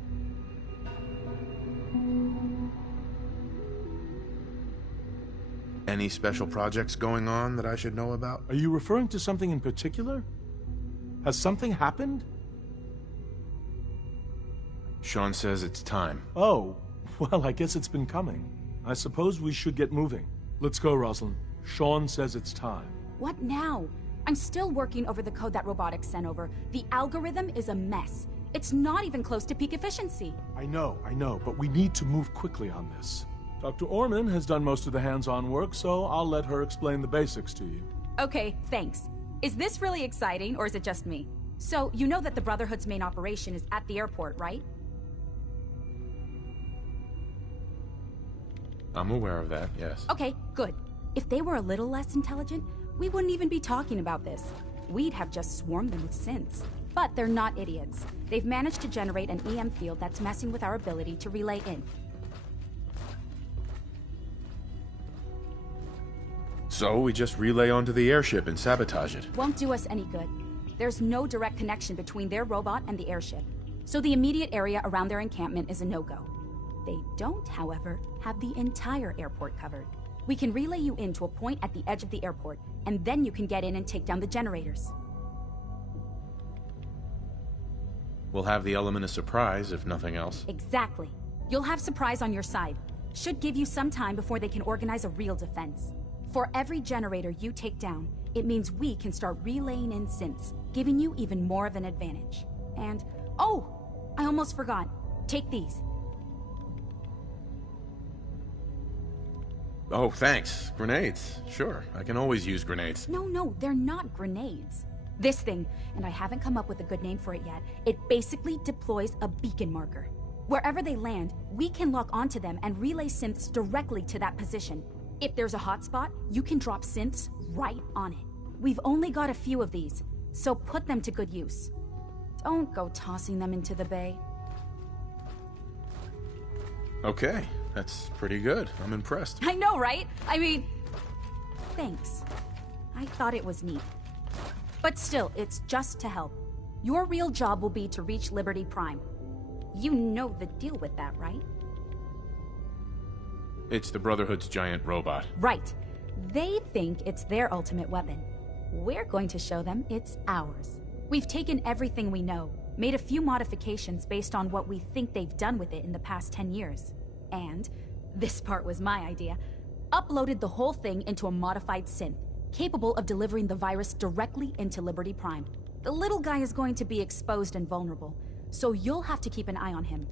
Any special projects going on that I should know about? Are you referring to something in particular? Has something happened? Sean says it's time. Oh, well, I guess it's been coming. I suppose we should get moving. Let's go, Rosalind. Sean says it's time. What now? I'm still working over the code that robotics sent over. The algorithm is a mess. It's not even close to peak efficiency. I know, but we need to move quickly on this. Dr. Orman has done most of the hands-on work, so I'll let her explain the basics to you. Okay, thanks. Is this really exciting, or is it just me? So, you know that the Brotherhood's main operation is at the airport, right? I'm aware of that, yes. Okay, good. If they were a little less intelligent, we wouldn't even be talking about this. We'd have just swarmed them with synths. But they're not idiots. They've managed to generate an EM field that's messing with our ability to relay in. So we just relay onto the airship and sabotage it. Won't do us any good. There's no direct connection between their robot and the airship, so the immediate area around their encampment is a no-go. They don't, however, have the entire airport covered. We can relay you in to a point at the edge of the airport, and then you can get in and take down the generators. We'll have the element of surprise, if nothing else. Exactly. You'll have surprise on your side. Should give you some time before they can organize a real defense. For every generator you take down, it means we can start relaying in synths, giving you even more of an advantage. And, oh! I almost forgot. Take these. Oh, thanks. Grenades. Sure, I can always use grenades. No, they're not grenades. This thing, and I haven't come up with a good name for it yet, it basically deploys a beacon marker. Wherever they land, we can lock onto them and relay synths directly to that position. If there's a hotspot, you can drop synths right on it. We've only got a few of these, so put them to good use. Don't go tossing them into the bay. Okay, that's pretty good. I'm impressed. I know, right? I mean, thanks. I thought it was neat. But still, it's just to help. Your real job will be to reach Liberty Prime. You know the deal with that, right? It's the Brotherhood's giant robot. Right. They think it's their ultimate weapon. We're going to show them it's ours. We've taken everything we know, made a few modifications based on what we think they've done with it in the past 10 years. And, this part was my idea, uploaded the whole thing into a modified synth, capable of delivering the virus directly into Liberty Prime. The little guy is going to be exposed and vulnerable, so you'll have to keep an eye on him.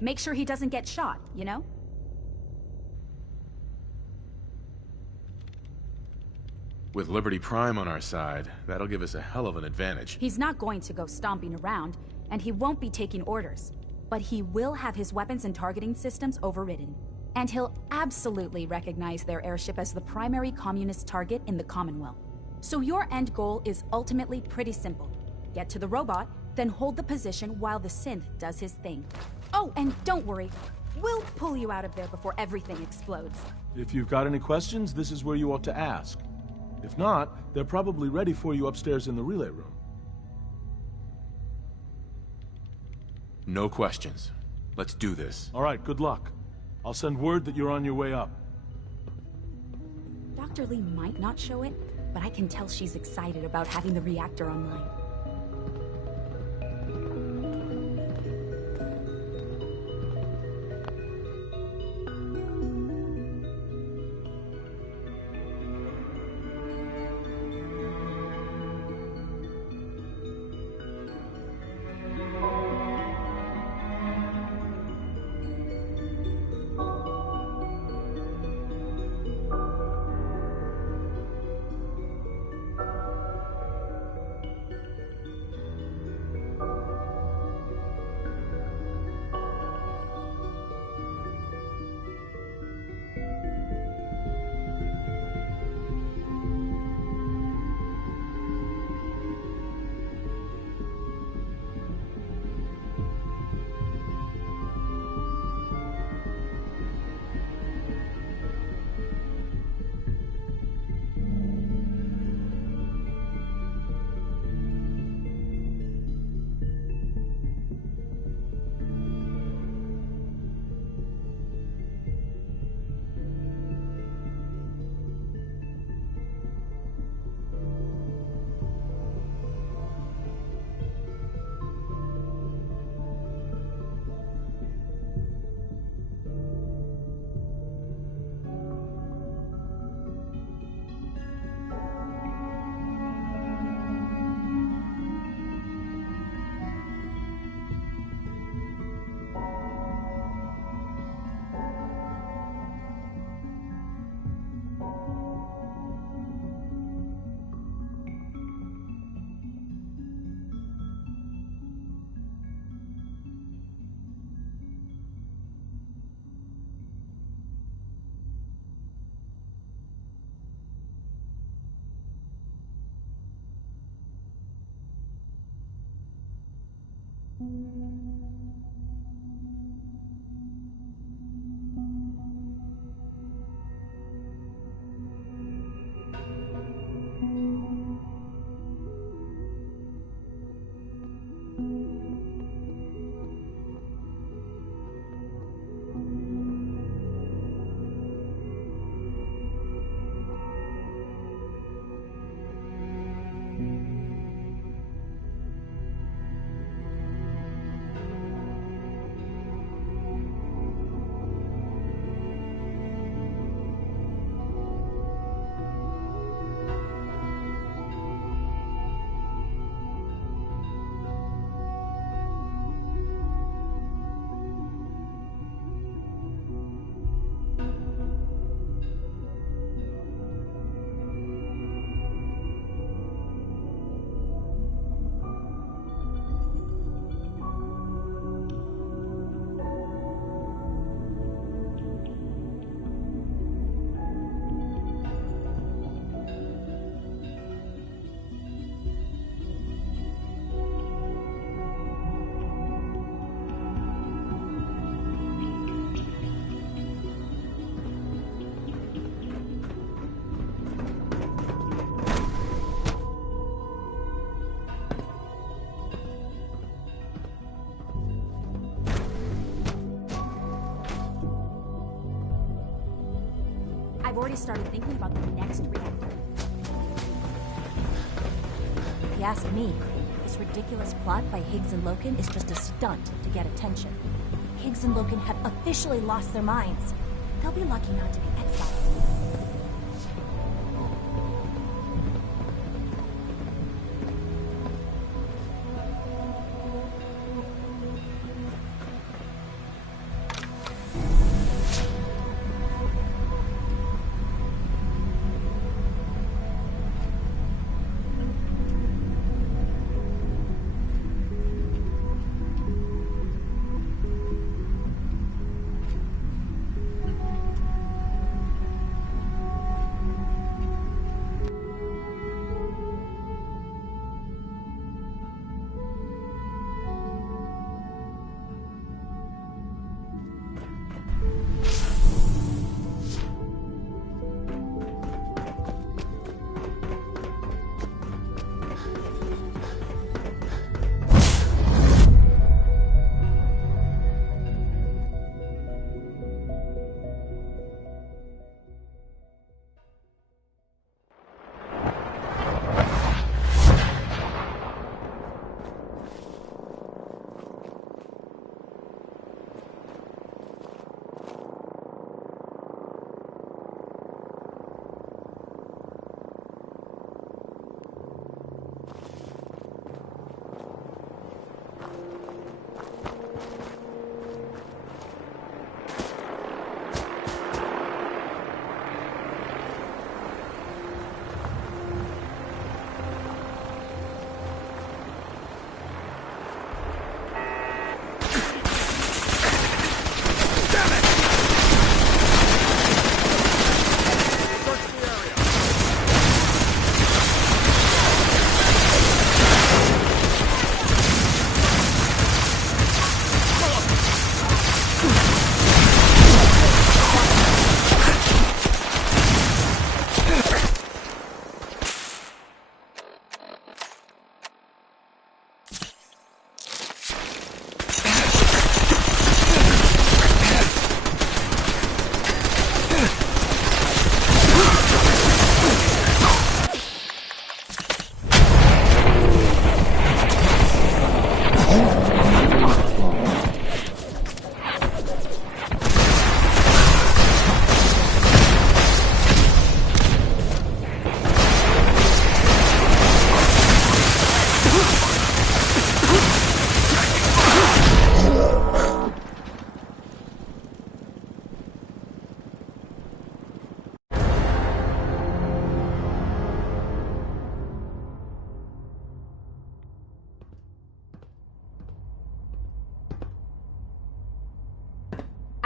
Make sure he doesn't get shot, you know? With Liberty Prime on our side, that'll give us a hell of an advantage. He's not going to go stomping around, and he won't be taking orders. But he will have his weapons and targeting systems overridden. And he'll absolutely recognize their airship as the primary communist target in the Commonwealth. So your end goal is ultimately pretty simple. Get to the robot, then hold the position while the synth does his thing. Oh, and don't worry. We'll pull you out of there before everything explodes. If you've got any questions, this is where you ought to ask. If not, they're probably ready for you upstairs in the relay room. No questions. Let's do this. All right, good luck. I'll send word that you're on your way up. Dr. Lee might not show it, but I can tell she's excited about having the reactor online. I've already started thinking about the next reactor. If you ask me, this ridiculous plot by Higgs and Loken is just a stunt to get attention. Higgs and Loken have officially lost their minds. They'll be lucky not to be exiled.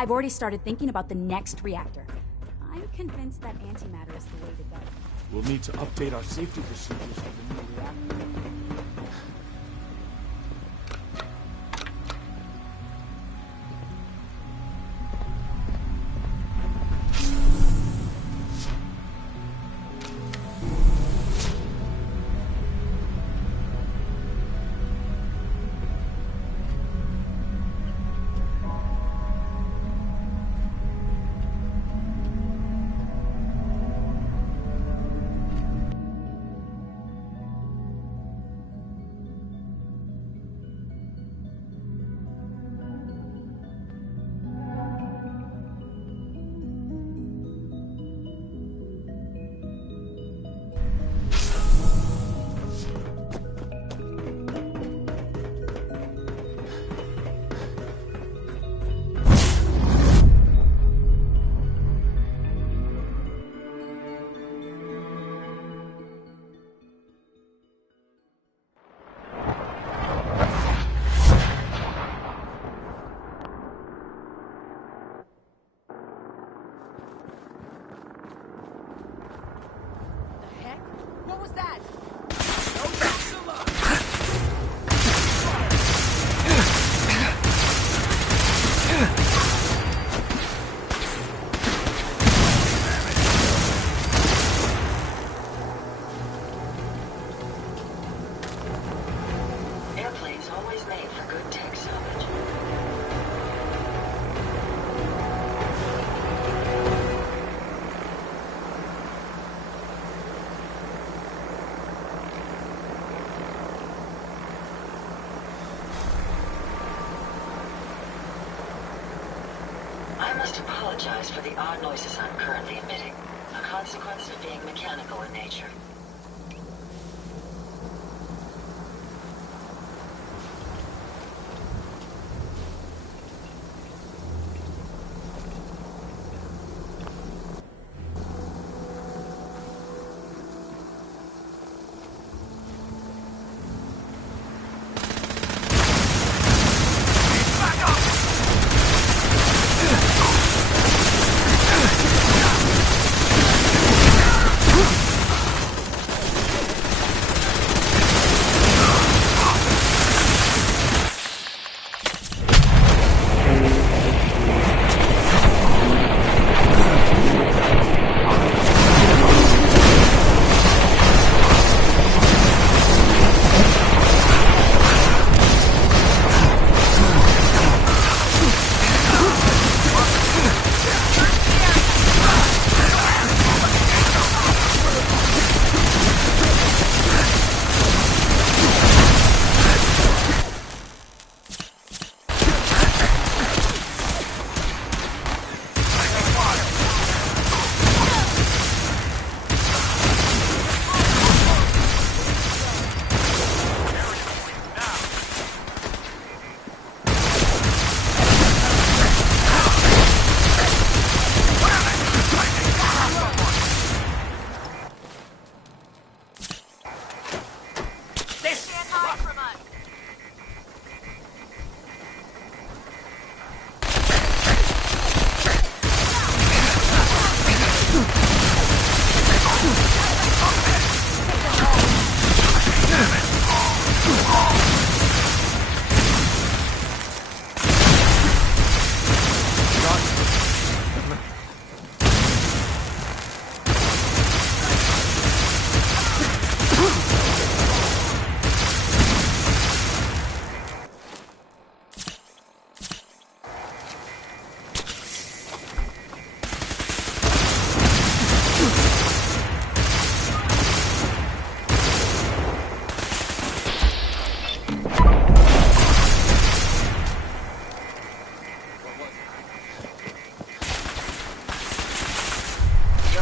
I've already started thinking about the next reactor. I'm convinced that antimatter is the way to go. We'll need to update our safety procedures for the new reactor. apologize for the odd noises I'm currently emitting, a consequence of being mechanical in nature.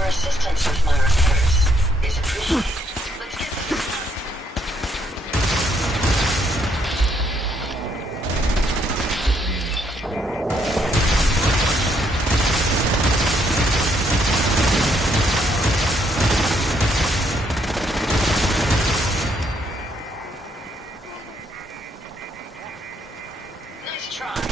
Assistance with my repairs is appreciated. Let's get this done. Nice try.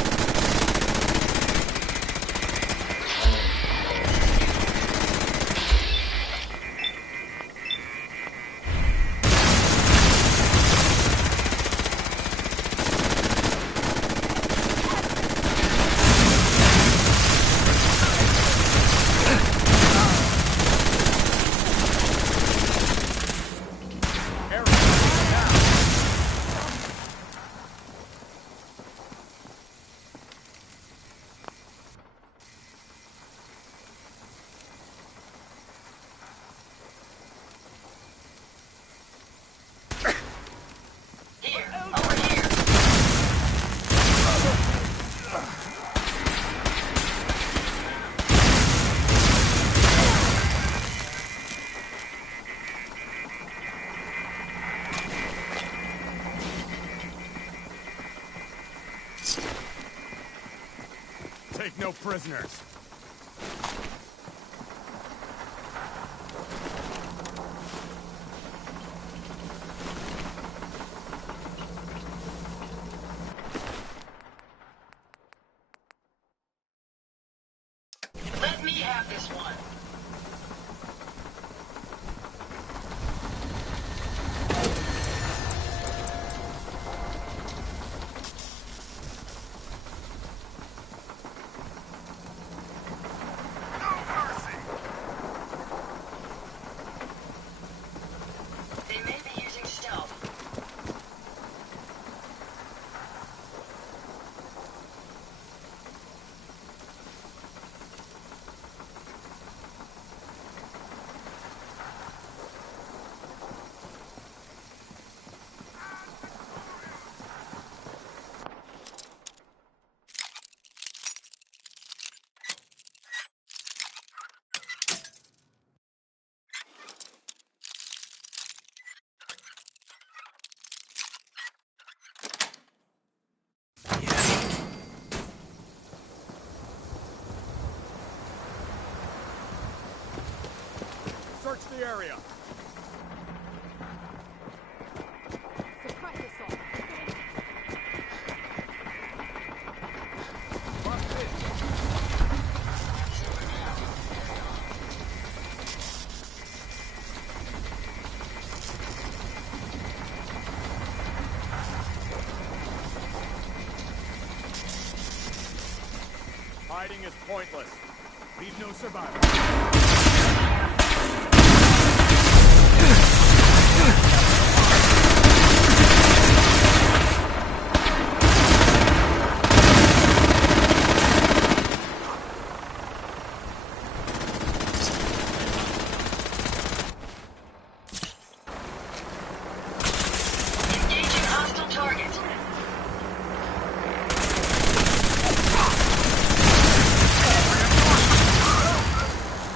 Take no prisoners. Let me have this one. the area. Surprise assault. Hiding is pointless. Leave no survivors. Engaging hostile target.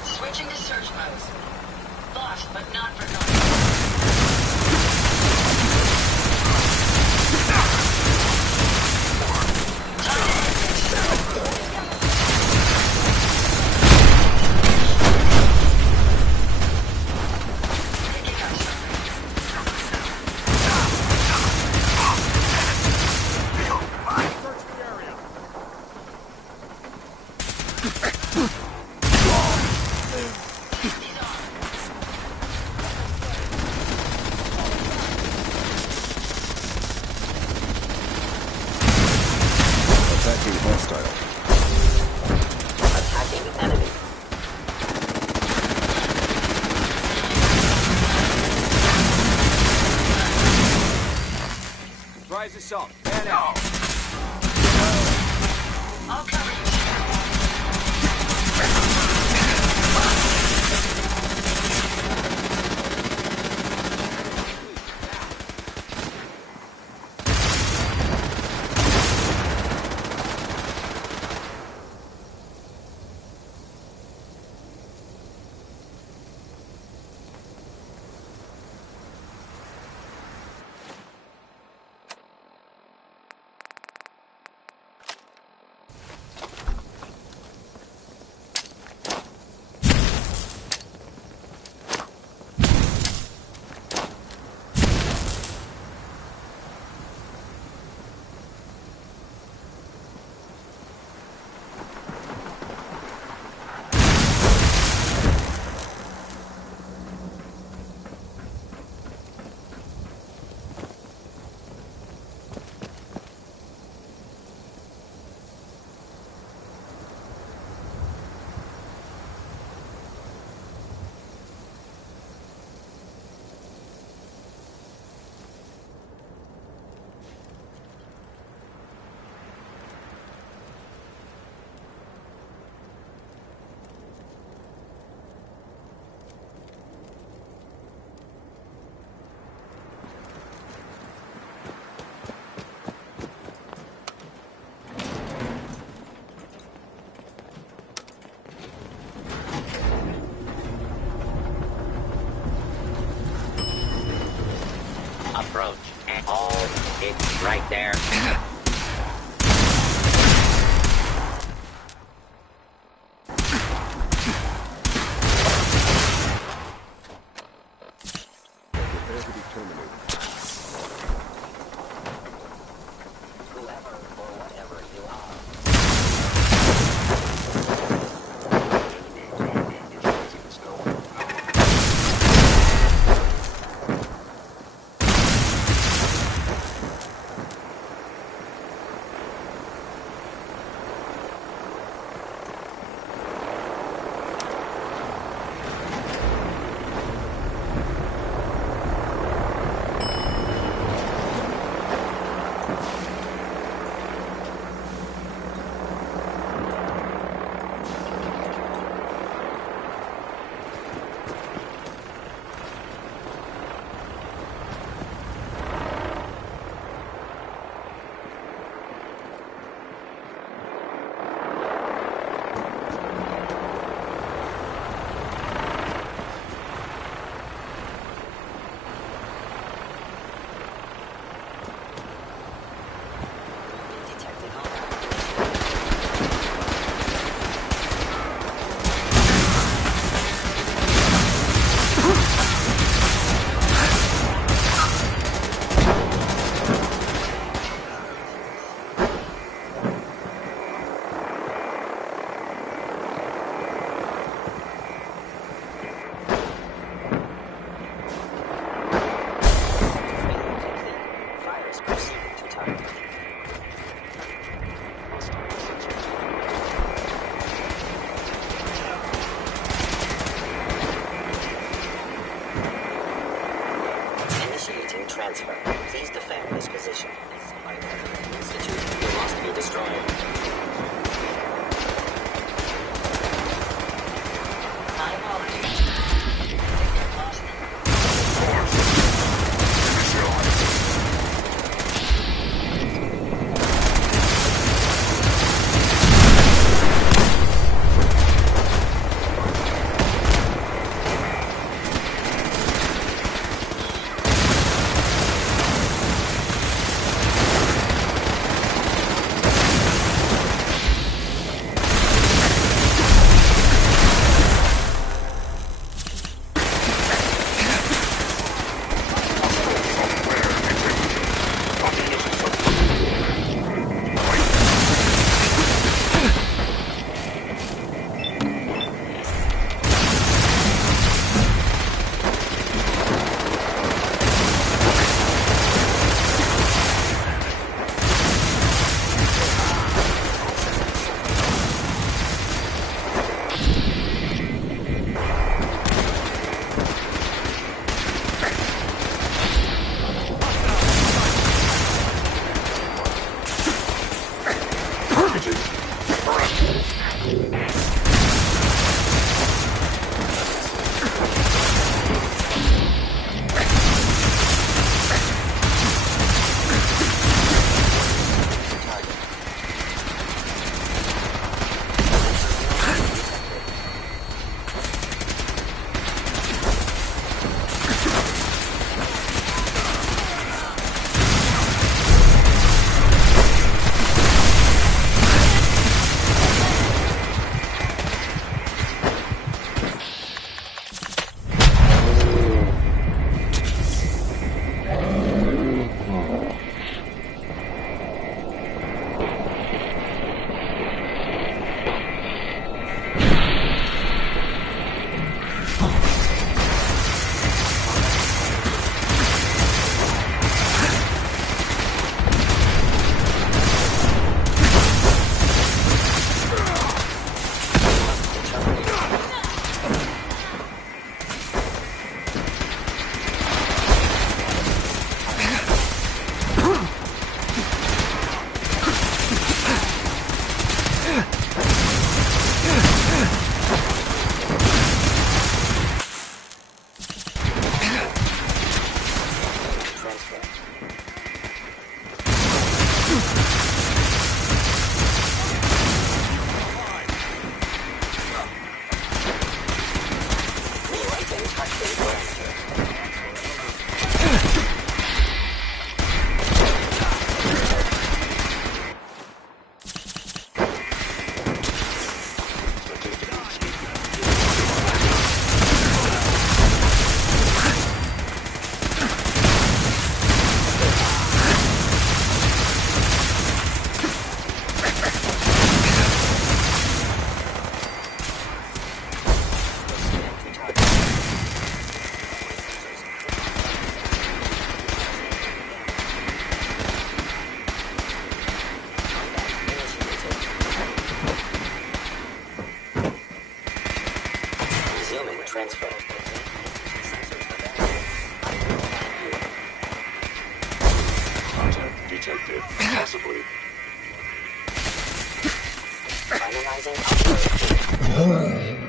Switching to search mode. Lost but not forgotten. Search the area. Attacking hostile. Attacking enemy. Surprise assault. Man out. I'll cover you. Approach. Oh, it's right there. Prepare to be terminated. Whoever or whatever you are. Transfer. Contact detected. Possibly. Finalizing operation.